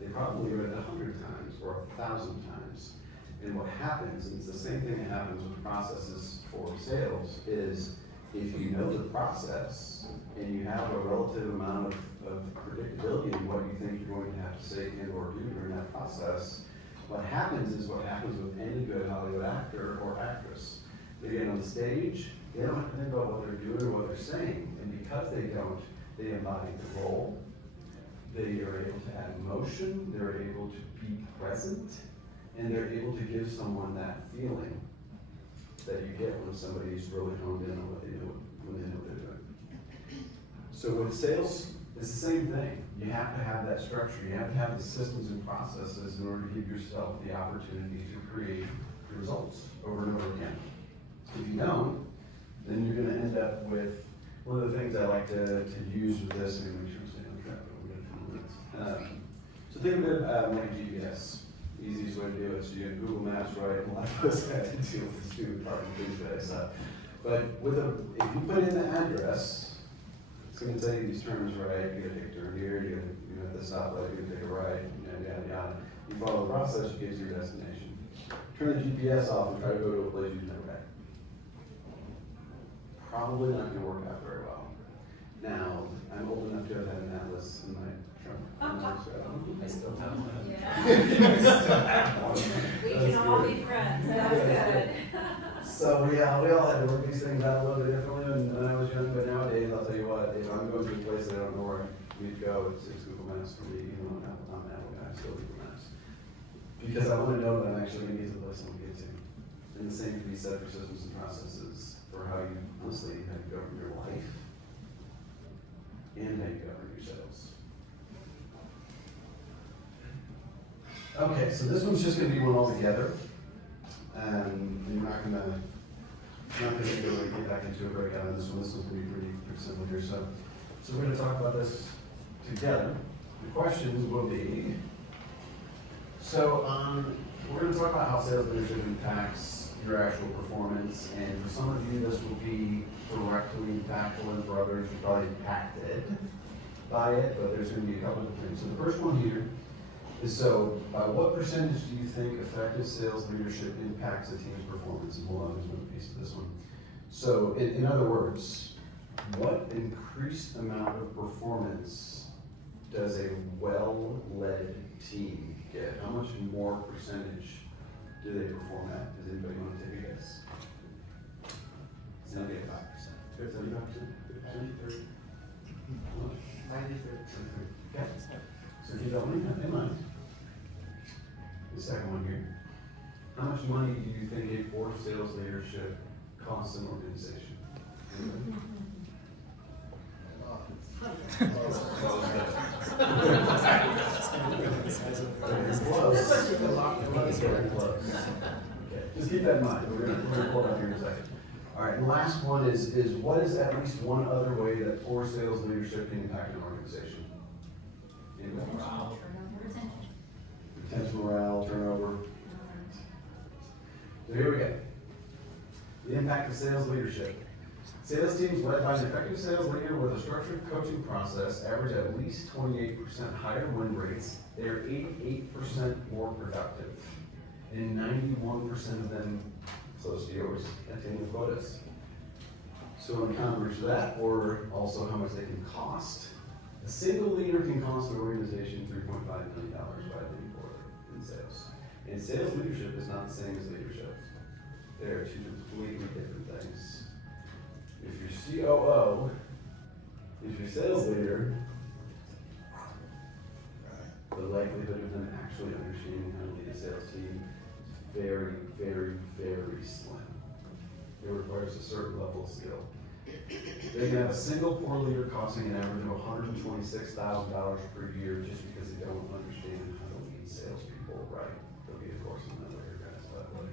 They probably read it 100 times or 1,000 times. And what happens, and it's the same thing that happens with processes for sales, is if you know the process and you have a relative amount of predictability in what you think you're going to have to say and or do during that process, what happens is what happens with any good Hollywood actor or actress. They get on the stage, they don't have to think about what they're doing or what they're saying. And because they don't, they embody the role. They are able to add emotion, they're able to be present, and they're able to give someone that feeling that you get when somebody's really honed in on what they do when they know what they're doing. So with sales, it's the same thing. You have to have that structure. You have to have the systems and processes in order to give yourself the opportunity to create results over and over again. If you don't, then you're going to end up with one of the things I like to use with this, and make sure I'm staying on track, but we got a few minutes. So think of it like a GPS. The easiest way to do it is you have Google Maps, right? A lot of us have to deal with the stupid part of things today. But if you put in the address, it's going to tell you these terms, right? You got to take a turn here, you got to you're at the stoplight, you're gonna take a right, yada, yada, yada. You follow the process, you get to your destination. Turn the GPS off and try to go to a place you've never been. Probably not gonna work out very well. Now, I'm old enough to have had an atlas in my trunk. I still have one. Yeah. We can all be friends, that's good. So we all had to work these things out a little bit differently when I was young, but nowadays, I'll tell you what, if I'm going to a place that I don't know where I need to go, it's Google Maps for me, even though I'm an Apple guy, I still Google Maps. Because I want to know that I'm actually going to get to the place I want to get to. And the same can be said for systems and processes, for how you, honestly, how you govern your life, and how you govern your sales. Okay, so this one's just gonna be one altogether. And we're not gonna really get back into a breakout on this one. This one's gonna be pretty simple here. So we're gonna talk about this together. The questions will be, we're gonna talk about how sales leadership impacts your actual performance. And for some of you, this will be directly impactful, and for others, you're probably impacted by it, but there's gonna be a couple of things. So the first one here is, by what percentage do you think effective sales leadership impacts a team's performance? And hold on, there's one piece of this one. So in other words, what increased amount of performance does a well-led team get? How much more percentage do they perform at? Does anybody want to take a guess? 75%. 75%? 50%? 93. Okay. So keep that one in mind. The second one here. How much money do you think a poor sales leadership costs an organization? Anybody? Very close. Okay, just keep that in mind. We're gonna pull it up here in a second. All right, and the last one is what is at least one other way that poor sales leadership can impact an organization? Anybody? Retention, morale, turnover. So here we go. The impact of sales leadership. Sales teams led by an effective sales leader with a structured coaching process average at least 28% higher win rates. They are 88% more productive, and 91% of them close to yours, attaining quotas. So in converse to that, or also how much they can cost. A single leader can cost an organization $3.5 million by leading poorly in sales. And sales leadership is not the same as leadership. They are two completely different things. If your COO is your sales leader, the likelihood of them actually understanding how to lead a sales team is very, very, very slim. It requires a certain level of skill. They can have a single poor leader costing an average of $126,000 per year just because they don't understand how to lead salespeople right. There'll be a course on that later, guys, by the way.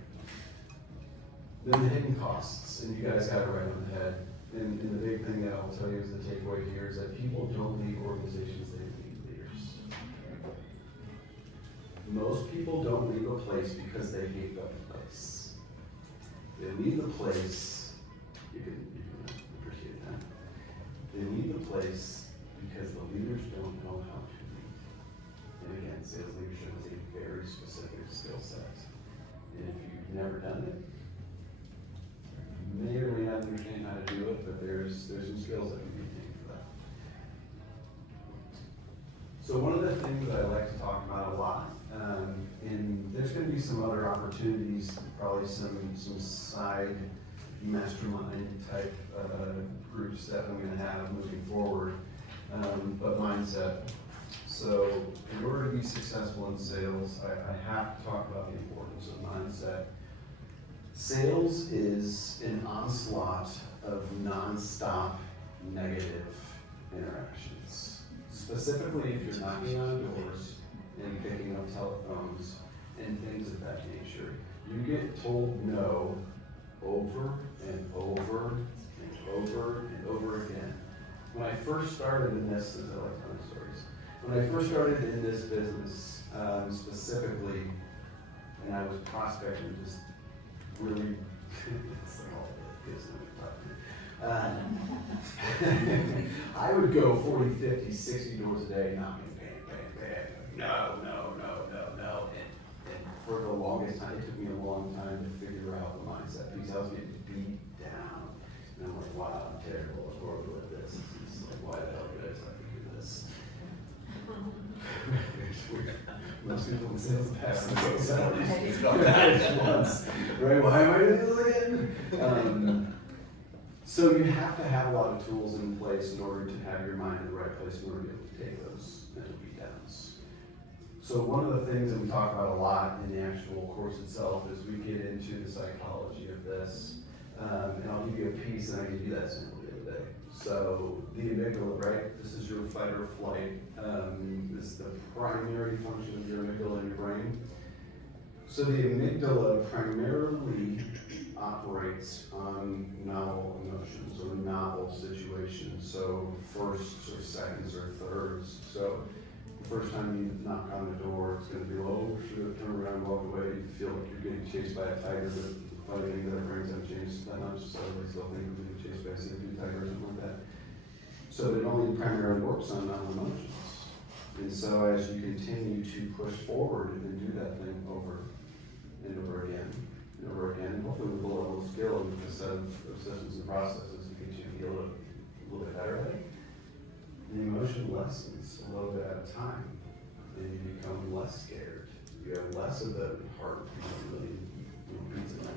Then the hidden costs, and you guys got it right on the head. And the big thing that I'll tell you is the takeaway here is that people don't lead organizations, they lead leaders. Most people don't leave a place because they hate the place. They leave the place, you can appreciate that. They leave the place because the leaders don't know how to lead. And again, sales leadership is a very specific skill set. And if you've never done it, you may or may not understand how to do it, but there's some skills that can be attained for that. So one of the things that I like to talk about a lot, and there's going to be some other opportunities, probably some side mastermind type groups that I'm going to have moving forward, but mindset. So in order to be successful in sales, I have to talk about the importance of mindset. Sales is an onslaught of non-stop negative interactions. Specifically if you're knocking on doors and picking up telephones and things of that nature. You get told no over and over and over and over again. When I first started in this, I like telling stories. When I first started in this business, specifically, and I was prospecting just really, it's like all the business I would go 40, 50, 60 doors a day, not being paid. no. And for the longest time, it took me a long time to figure out the mindset because I was getting beat down. And I'm like, wow, I'm terrible, I'm horrible at this. It's like, why the hell did I decide to do this? Most people in sales pass and salaries don't manage once, right? Why am I doing this again? So you have to have a lot of tools in place in order to have your mind in the right place in order to be able to take those mental beatdowns. So one of the things that we talk about a lot in the actual course itself is we get into the psychology of this. And I'll give you a piece, and I gave you that sample the other day. So the amygdala, right? This is your fight or flight. This is the primary function of your amygdala in your brain. So the amygdala primarily operates on novel emotions or novel situations. So firsts or seconds or thirds. So the first time you knock on the door, it's going to be, oh, should I turn around and walk away? You feel like you're getting chased by a tiger, but fighting that our brains haven't changed that much, so we still think we're being chased by a saber-tooth tiger or something like that. So it only primarily works on non-emotions. And so as you continue to push forward and do that thing over and over again, and over again, and hopefully with a level of skill and a set of systems and processes to get you to feel a little bit better at it, the emotion lessens a little bit at a time, and you become less scared. You have less of the heart really beats in it.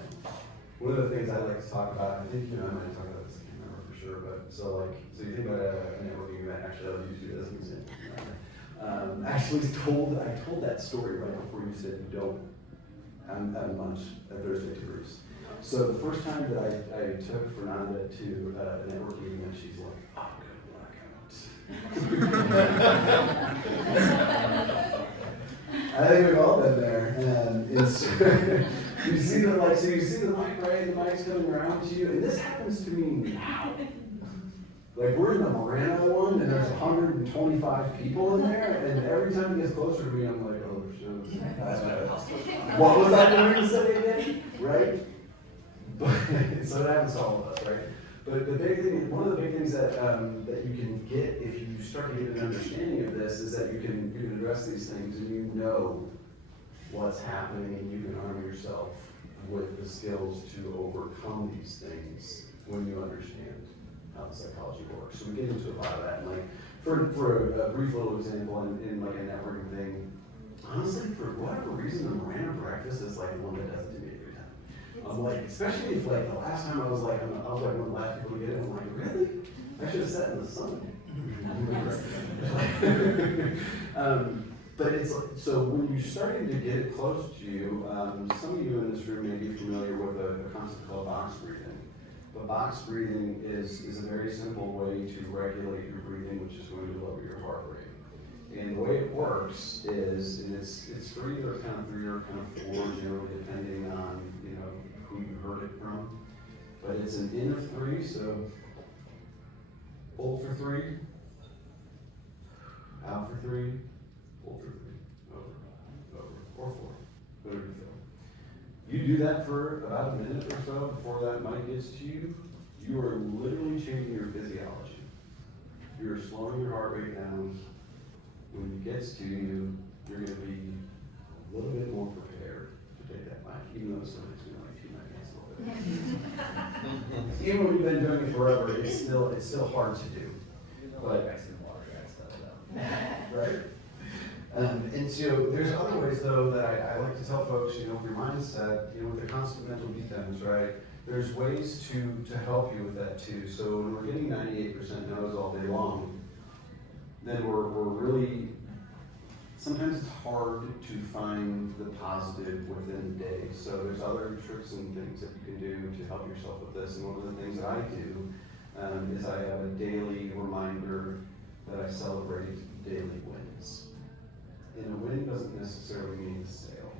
One of the things I like to talk about, I think I might talk about this, I can't remember for sure, but so you think about a networking event, actually I'll use you as an example. I told that story right before you said you don't. I'm at lunch at Thursday to Bruce. So the first time that I took Fernanda to a networking event, she's like, oh, good blackout. I think we've all been there, and it's you see the mic, right? The mic's coming around to you, and this happens to me now. Like we're in the Morano one, and there's 125 people in there, and every time it gets closer to me, I'm like, oh shit. What was I doing to say again? Right? But so that happens to all of us, right? But the big thing, one of the big things that that you can get if you start to get an understanding of this is that you can address these things and you know what's happening and you can arm yourself with the skills to overcome these things when you understand how the psychology works. So we get into a lot of that. And like for a brief little example in like a networking thing, honestly, for whatever reason, the Miranda breakfast is like the one that does it to me every time. I'm like, especially if like the last time I was like one of the last people to get it, I'm like, really? I should have sat in the sun. But it's so when you're starting to get it close to you, some of you in this room may be familiar with a concept called box breathing. But box breathing is a very simple way to regulate your breathing, which is going to lower your heart rate. And the way it works is, and it's for either kind of 3 or kind of 4, generally depending on who you heard it from. But it's an in of 3, so hold for 3, out for 3, hold for 3, over, or 4, whatever you feel. You do that for about a minute or so before that mic gets to you. You are literally changing your physiology. You're slowing your heart rate down. When it gets to you, you're going to be a little bit more prepared to take that mic, even though it still makes me like 2 minutes a little bit. Even when you've been doing it forever, it's still hard to do. But right? And so there's other ways though that I like to tell folks, with your mindset, with the constant mental beatdowns, right? There's ways to help you with that too. So when we're getting 98% no's all day long, then we're really, sometimes it's hard to find the positive within the day. So there's other tricks and things that you can do to help yourself with this. And one of the things that I do is I have a daily reminder that I celebrate daily wins. And a win doesn't necessarily mean a sale.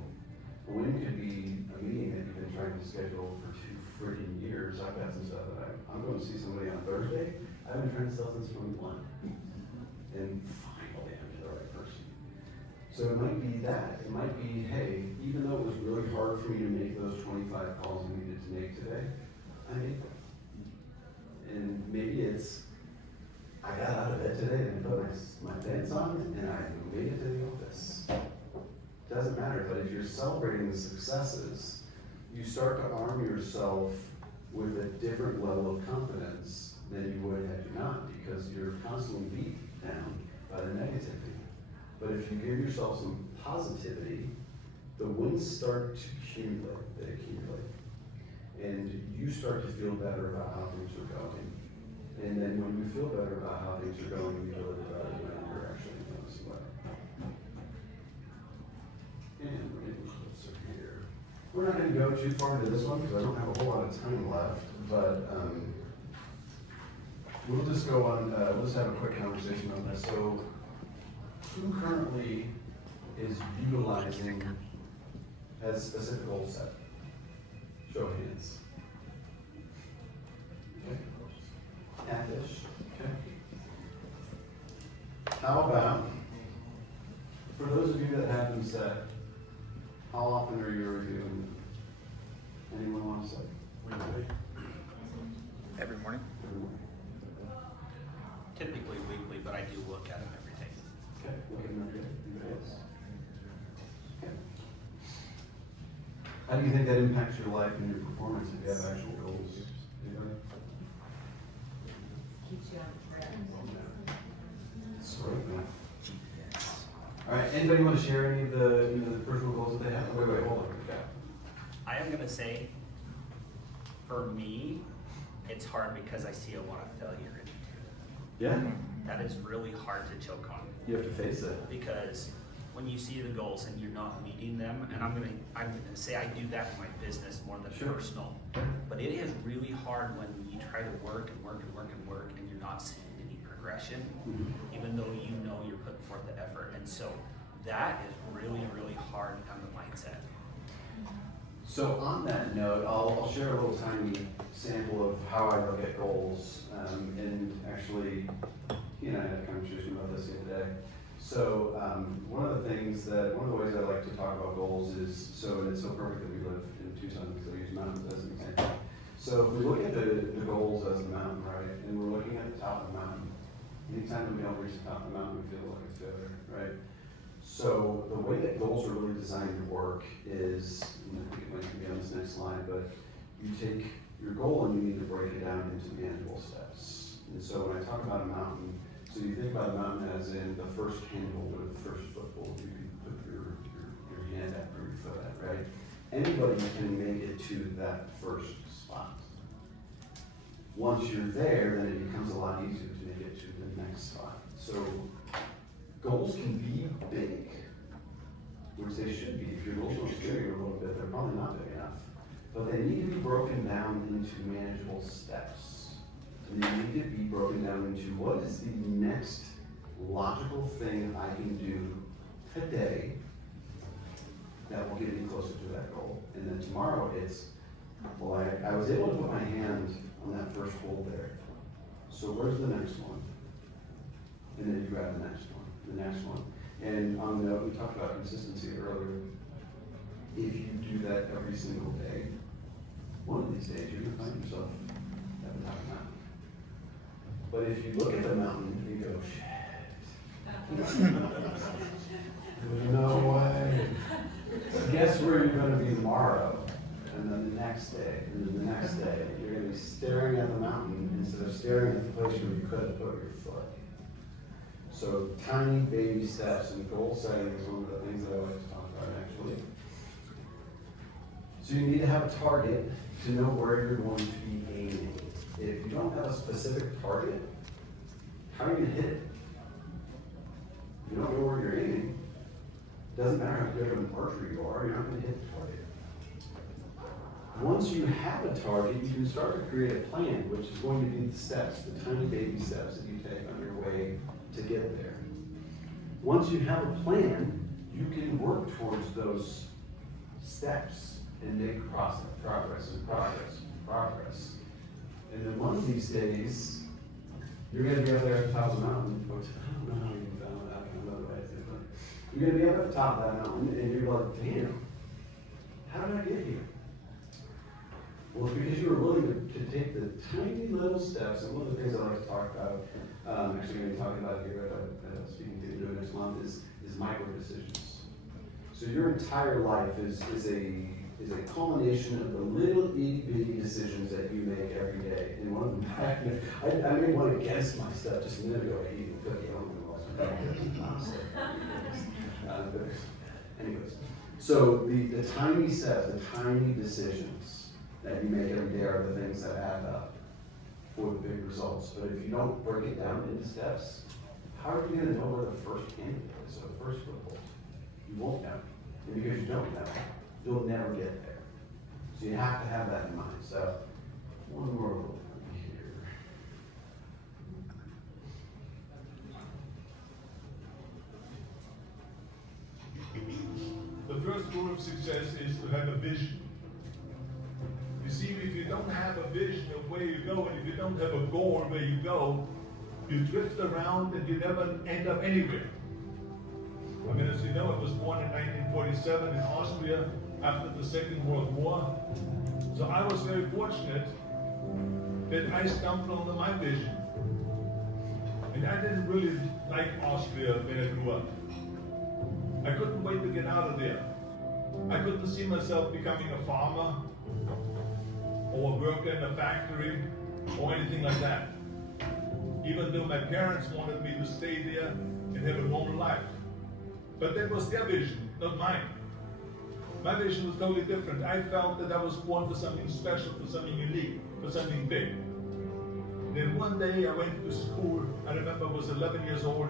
A win could be a meeting that you've been trying to schedule for 2 freaking years. I've got some stuff that I'm going to see somebody on Thursday. I've been trying to sell since 21. And finally I'm the right person. So it might be that. It might be, hey, even though it was really hard for me to make those 25 calls I needed to make today, I made them. And maybe it's I got out of bed today and put my pants on and I made it to the office. Doesn't matter, but if you're celebrating the successes, you start to arm yourself with a different level of confidence than you would had you not, because you're constantly beat down by the negativity. But if you give yourself some positivity, the wins start to accumulate, they accumulate. And you start to feel better about how things are going. And then when you feel better about how things are going, you deliver better when you're actually feeling some way. And we're getting closer here. We're not gonna go too far into this one because I don't have a whole lot of time left, but we'll just go on, we'll just have a quick conversation on this. So who currently is utilizing a specific goal set? Show of hands. Okay. Half-ish, okay. How about, for those of you that have them set, how often are you reviewing? Anyone want to say? Every morning? Typically weekly, but I do look at them every day. Okay, look at them every day. Anybody else? Okay. How do you think that impacts your life and your performance if you have actual goals? Anybody? Keeps you on track. Sweet. All right, anybody want to share any of the personal goals that they have? Wait, hold on. Okay. I am gonna say, for me, it's hard because I see a lot of failure in it. Yeah, That is really hard to choke on, you have to face it. because when you see the goals and you're not meeting them, and I'm gonna say I do that in my business more than Sure. personal. But it is really hard when you try to work and work and work and work and you're not seeing any progression, even though you know you're putting forth the effort. And so that is really, really hard on the mindset. So on that note, I'll share a little tiny sample of how I look at goals. And actually, he and I had a conversation about this the other day. So one of the ways I like to talk about goals is, and it's so perfect that we live in Tucson because I use mountains as an example. So if we look at the goals as a mountain, right, and we're looking at the top of the mountain, anytime that we don't reach the top of the mountain, we feel like a failure, right? So the way that goals are really designed to work is, and I think it might be on this next slide, but you take your goal and you need to break it down into manageable steps. And so when I talk about a mountain, so you think about a mountain as in the first handhold or the first foothold you can put your hand at or your foot at, right? Anybody can make it to that first spot. Once you're there, then it becomes a lot easier to make it to the next spot. So goals can be big, which they should be. If your goals don't scare you a little bit, they're probably not big enough. But they need to be broken down into manageable steps. And they need to be broken down into what is the next logical thing I can do today that will get me closer to that goal. And then tomorrow it's, well, I was able to put my hand on that first hold there. So where's the next one? And then you grab the next one. And on the note, we talked about consistency earlier. If you do that every single day, one of these days you're gonna find yourself at the top of the mountain. But if you look at the mountain and you go, shit, there's no way. Guess where you're gonna be tomorrow? And then the next day, and then the next day, you're gonna be staring at the mountain instead of staring at the place where you could have put your foot. So tiny baby steps and goal setting is one of the things that I like to talk about actually. So you need to have a target to know where you're going to be aiming. If you don't have a specific target, how are you gonna hit it? If you don't know where you're aiming, it doesn't matter how good of an archer you are, you're not gonna hit the target. Once you have a target, you can start to create a plan, which is going to be the steps, the tiny baby steps that you take on your way to get there. Once you have a plan, you can work towards those steps and make progress. And then one of these days, you're gonna be up there at the top of the mountain, which I don't know how you found that, I don't know the way to do it. You're gonna be up at the top of that mountain and you're like, damn, how did I get here? Well, it's because you were willing to take the tiny little steps, and one of the things I like to talk about, actually going to be talking about here at speaking to you next month is micro decisions. So your entire life is a culmination of the little itty bitty decisions that you make every day. And one of them, I made one against my stuff just a minute ago. I eat a cookie. I don't know. Anyways, so the tiny steps, the tiny decisions that you make every day are the things that add up for the big results. But if you don't break it down into steps, how are you going to know where the first candidate is or the first foothold? You won't know. And because you don't know, you'll never get there. So you have to have that in mind. So one more little thing here. The first rule of success is to have a vision. You see, if you don't have a vision of where you go, and if you don't have a goal where you go, you drift around and you never end up anywhere. I mean, as you know, I was born in 1947 in Austria after the Second World War. So I was very fortunate that I stumbled onto my vision. And I didn't really like Austria when I grew up. I couldn't wait to get out of there. I couldn't see myself becoming a farmer or a worker in a factory or anything like that. Even though my parents wanted me to stay there and have a normal life. But that was their vision, not mine. My vision was totally different. I felt that I was born for something special, for something unique, for something big. Then one day I went to school, I remember I was 11 years old,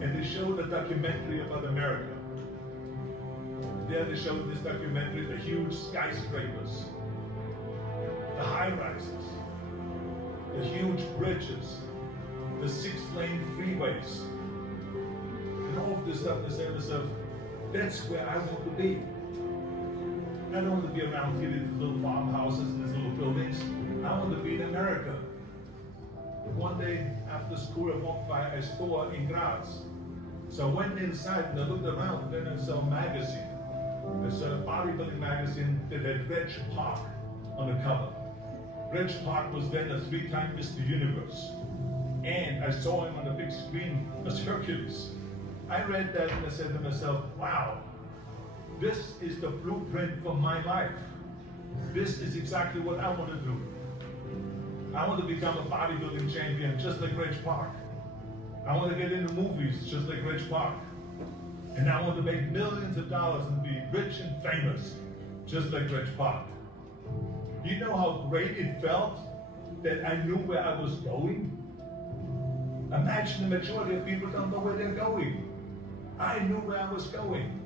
and they showed a documentary about America. There they showed this documentary, the huge skyscrapers, the high-rises, the huge bridges, the 6-lane freeways, and all of this stuff. They said to themselves, that's where I want to be. I don't want to be around here with these little farmhouses and these little buildings. I want to be in America. One day after school, I walked by a store in Graz. So I went inside and I looked around, and then I saw a magazine. I saw a bodybuilding magazine that had Reg Park on the cover. Reg Park was then a 3-time Mr. Universe. And I saw him on the big screen as Hercules. I read that and I said to myself, wow, this is the blueprint for my life. This is exactly what I want to do. I want to become a bodybuilding champion just like Reg Park. I want to get into movies just like Reg Park. And I want to make millions of dollars and be rich and famous just like Reg Park. You know how great it felt that I knew where I was going? Imagine the majority of people don't know where they're going. I knew where I was going.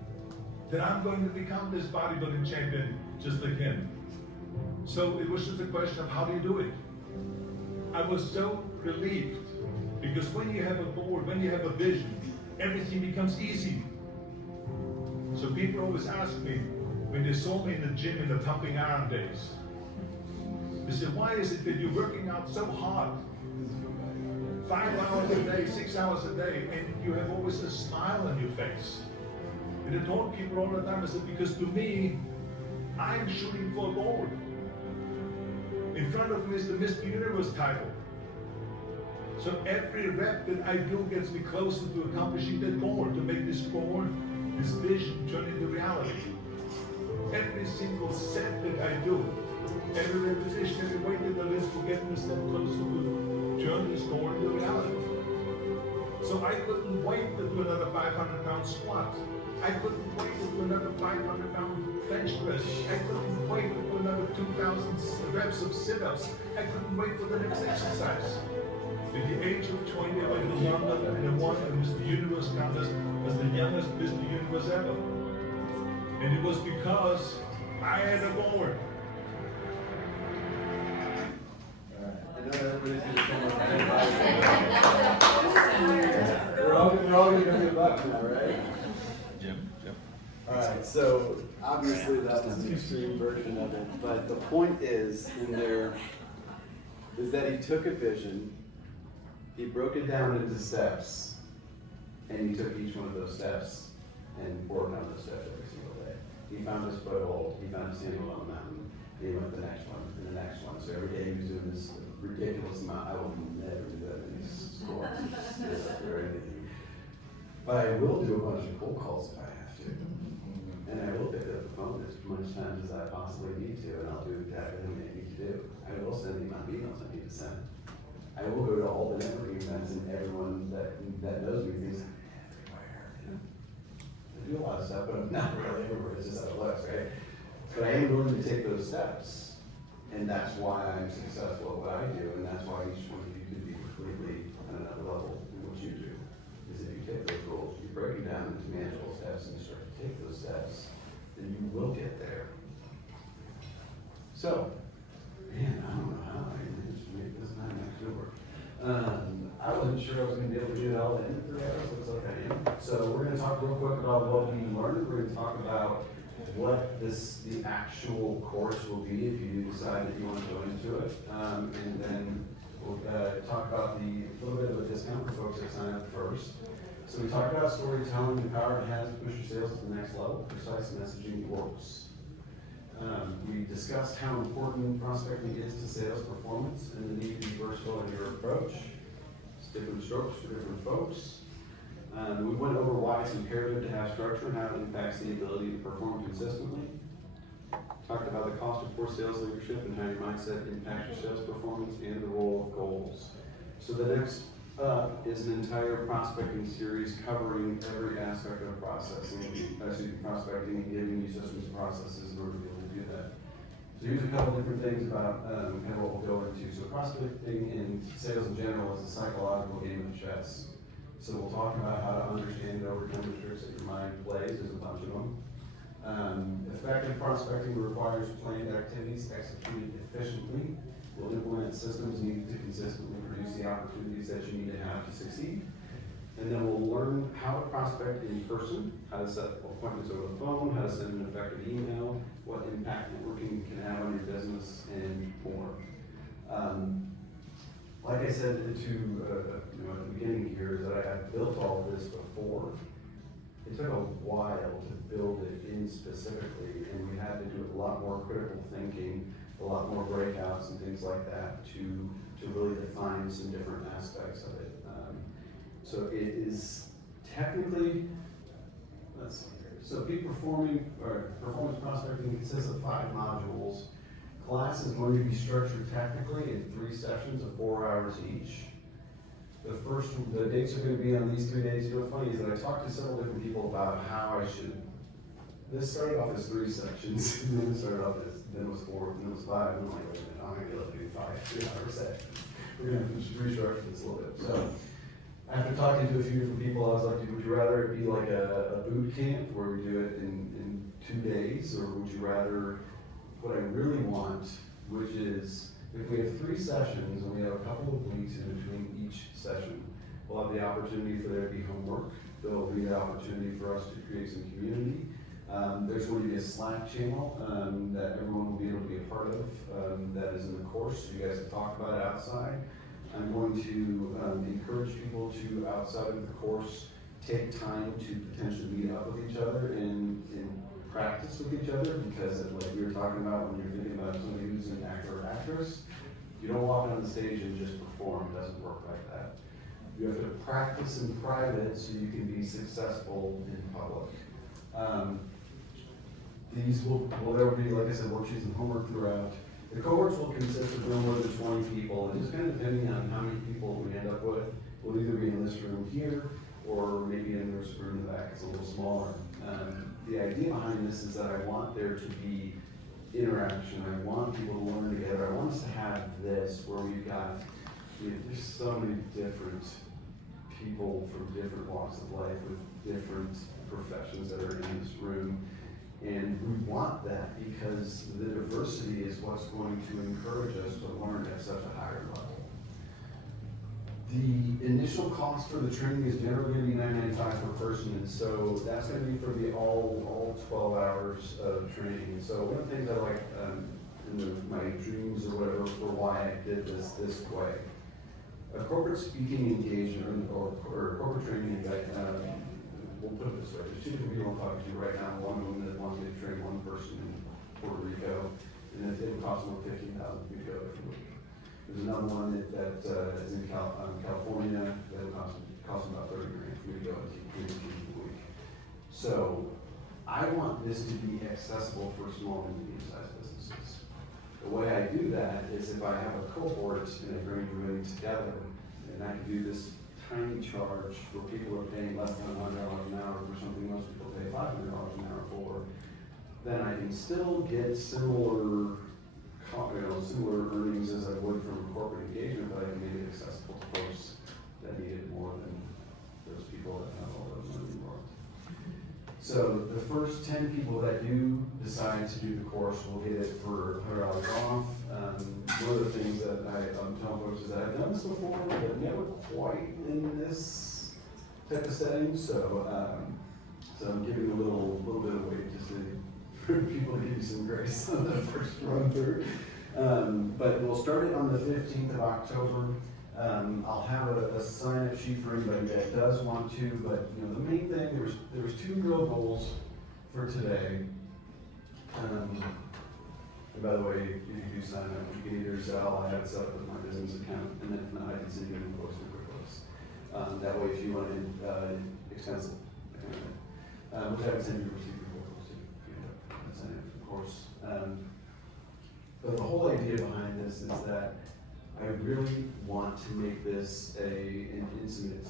That I'm going to become this bodybuilding champion just like him. So it was just a question of how do you do it? I was so relieved because when you have a goal, when you have a vision, everything becomes easy. So people always ask me, when they saw me in the gym in the pumping iron days, they said, why is it that you're working out so hard? 5 hours a day, 6 hours a day, and you have always a smile on your face. And I told people all the time, I said, because to me, I'm shooting for gold. In front of me is the Mr. Universe title. So every rep that I do gets me closer to accomplishing that goal, to make this goal, this vision turn into reality. Every single set that I do, every repetition, every weight that I lift will get me a step closer to turn this goal into reality. So I couldn't wait to do another 500-pound squat. I couldn't wait to do another 500-pound bench press. I couldn't wait to do another 2,000 reps of sit-ups. I couldn't wait for the next exercise. At the age of 20, I went to London and I won the Mr. Universe contest as the youngest Mr. Universe ever. And it was because I had a goal. I know everybody's going to come up and we're all going to give up now, right? Jim. All right, so obviously that was the extreme version of it, but the point is in there is that he took a vision, he broke it down into steps, and he took each one of those steps and worked on those steps every single day. He found his foothold, he found his standing on the mountain, He went the next one, and the next one. So every day he was doing this ridiculous amount. I will never do that in these schools or anything. But I will do a bunch of cold calls if I have to. And I will pick up the phone as much times as I possibly need to, and I'll do exactly what I need to do. I will send the amount of emails I need to send. I will go to all the networking events, and everyone that knows me thinks I'm everywhere. You know? I do a lot of stuff, but I'm not really everywhere. It's just how it looks, right? But I am willing to take those steps, and that's why I'm successful at what I do, and that's why each one of you could be completely at another level in what you do. Is if you take those goals, you break them down into manageable steps, and you start to take those steps, then you will get there. So, man, I don't know how I managed to make this time actually work. I wasn't sure I was going to be able to do it all in 3 hours. Looks like I am. So we're going to talk real quick about what we learned. We're going to talk about what the actual course will be if you decide that you want to go into it, and then we'll talk about the little bit of a discount for folks that sign up first. So we talked about storytelling, the power it has to push your sales to the next level. Precise messaging works. We discussed how important prospecting is to sales performance and the need to be versatile in your approach. It's different strokes for different folks. We went over why it's imperative to have structure and how it impacts the ability to perform consistently. Talked about the cost of poor sales leadership and how your mindset impacts your sales performance and the role of goals. So the next is an entire prospecting series covering every aspect of prospecting and giving you systems and processes in order to be able to do that. So here's a couple different things about kind of what we'll go into. So prospecting and sales in general is a psychological game of chess. So we'll talk about how to understand and overcome the tricks that your mind plays. There's a bunch of them. Effective prospecting requires planned activities executed efficiently. We'll implement systems needed to consistently produce the opportunities that you need to have to succeed. And then we'll learn how to prospect in person, how to set appointments over the phone, how to send an effective email, what impact networking can have on your business, and more. Like I said at the beginning here, is that I had built all of this before. It took a while to build it in specifically, and we had to do a lot more critical thinking, a lot more breakouts and things like that to really define some different aspects of it. So it is technically, let's see here. So performance prospecting consists of 5 modules. Class is going to be structured technically in 3 sessions of 4 hours each. The dates are going to be on these 3 days. You know what's funny is that I talked to several different people about how I should. This started off as 3 sections, and then it started off as, then it was 4, and then it was 5. And I'm like, wait a minute, I'm going to be able to do 5 3-hour sections. We're going to restructure this a little bit. So after talking to a few different people, I was like, would you rather it be like a boot camp where we do it in 2 days, or would you rather what I really want, which is if we have 3 sessions and we have a couple of weeks in between each session, we'll have the opportunity for there to be homework. There'll be the opportunity for us to create some community. There's going to be a Slack channel that everyone will be able to be a part of that is in the course, so you guys can talk about it outside. I'm going to encourage people to, outside of the course, take time to potentially meet up with each other and practice with each other, because like we were talking about when you're thinking about somebody who's an actor or actress, you don't walk on the stage and just perform. It doesn't work like that. You have to practice in private so you can be successful in public. These there will be, like I said, worksheets and homework throughout. The cohorts will consist of no more than 20 people, and just kind of depending on how many people we end up with, we'll either be in this room here or maybe in this room in the back. It's a little smaller. The idea behind this is that I want there to be interaction. I want people to learn together. I want us to have this where we've got, there's so many different people from different walks of life with different professions that are in this room. And we want that because the diversity is what's going to encourage us to learn at such a higher level. The initial cost for the training is generally going to be $9.95 per person, and so that's going to be for the all 12 hours of training. And so one of the things I like in my dreams or whatever for why I did this way, a corporate speaking engagement or corporate training event, we'll put it this way, there's 2 different people I'm talking to right now. One of them that wants me to train one person in Puerto Rico, and and it would cost them $15,000 for me to go every week. There's another one that is in California, that would cost them about $30,000 for me to go and teach a week. So I want this to be accessible for small and medium-sized businesses. The way I do that is if I have a cohort and I bring everybody together, and I can do this tiny charge where people are paying less than $100 an hour for something most people pay $500 an hour for, then I can still get similar earnings as I would from corporate engagement, but I can make it accessible to folks that need it more than those people that have all the money in the world. So the first 10 people that do decide to do the course will get it for $100 off. One of the things that I'm telling folks is that I've done this before, but never quite in this type of setting. So I'm giving a little bit of weight just for people to give you some grace on the first run through. But we'll start it on the 15th of October. I'll have a sign-up sheet for anybody that does want to, but you know, the main thing, there was 2 real goals for today. And by the way, if you do sign up, you can either sell, I have it set up with my business account, and then if not, I can send you an invoice and QuickBooks. That way, if you want to expense it, which I can send you a receipt for QuickBooks too, if you end up signing up for the course. But the whole idea behind this is that I really want to make this an intimate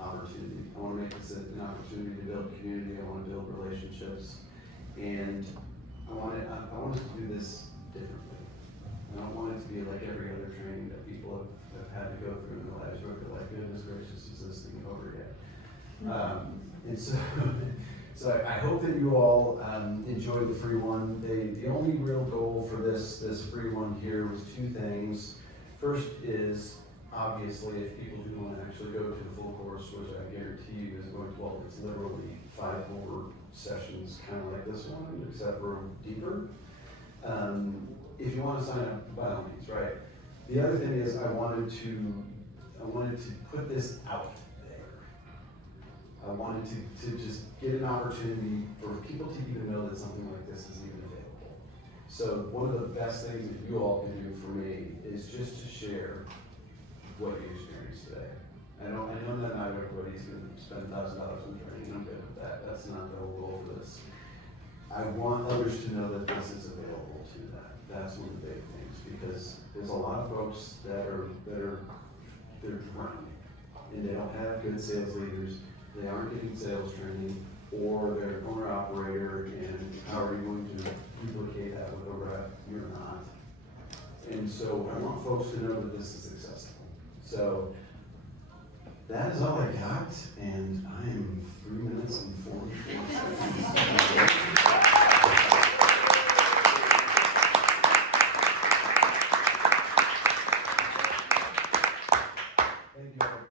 opportunity. I want to make this an opportunity to build community. I want to build relationships, and I want us to do this differently. I don't want it to be like every other training that people have had to go through in their lives where they're like, goodness gracious, is this thing over yet? And so I hope that you all enjoyed the free one. The only real goal for this free one here was 2 things. First is, obviously, if people do want to actually go to the full course, which I guarantee you is going to, well, it's literally 5 more sessions, kind of like this one, except for deeper. If you want to sign up, by all means, right? The other thing is I wanted to put this out there. I wanted to just get an opportunity for people to even know that something like this is even available. So one of the best things that you all can do for me is just to share what you experienced today. I know that not everybody's going to spend $1,000 on training. I'm good with that. That's not the whole goal for this. I want others to know that this is available to them. That's one of the big things, because there's a lot of folks they're drowning and they don't have good sales leaders. They aren't getting sales training, or they're an owner operator, and how are you going to duplicate that with a rep? You're not. And so I want folks to know that this is accessible. So that is all I got, and I am 3 minutes and 44 seconds.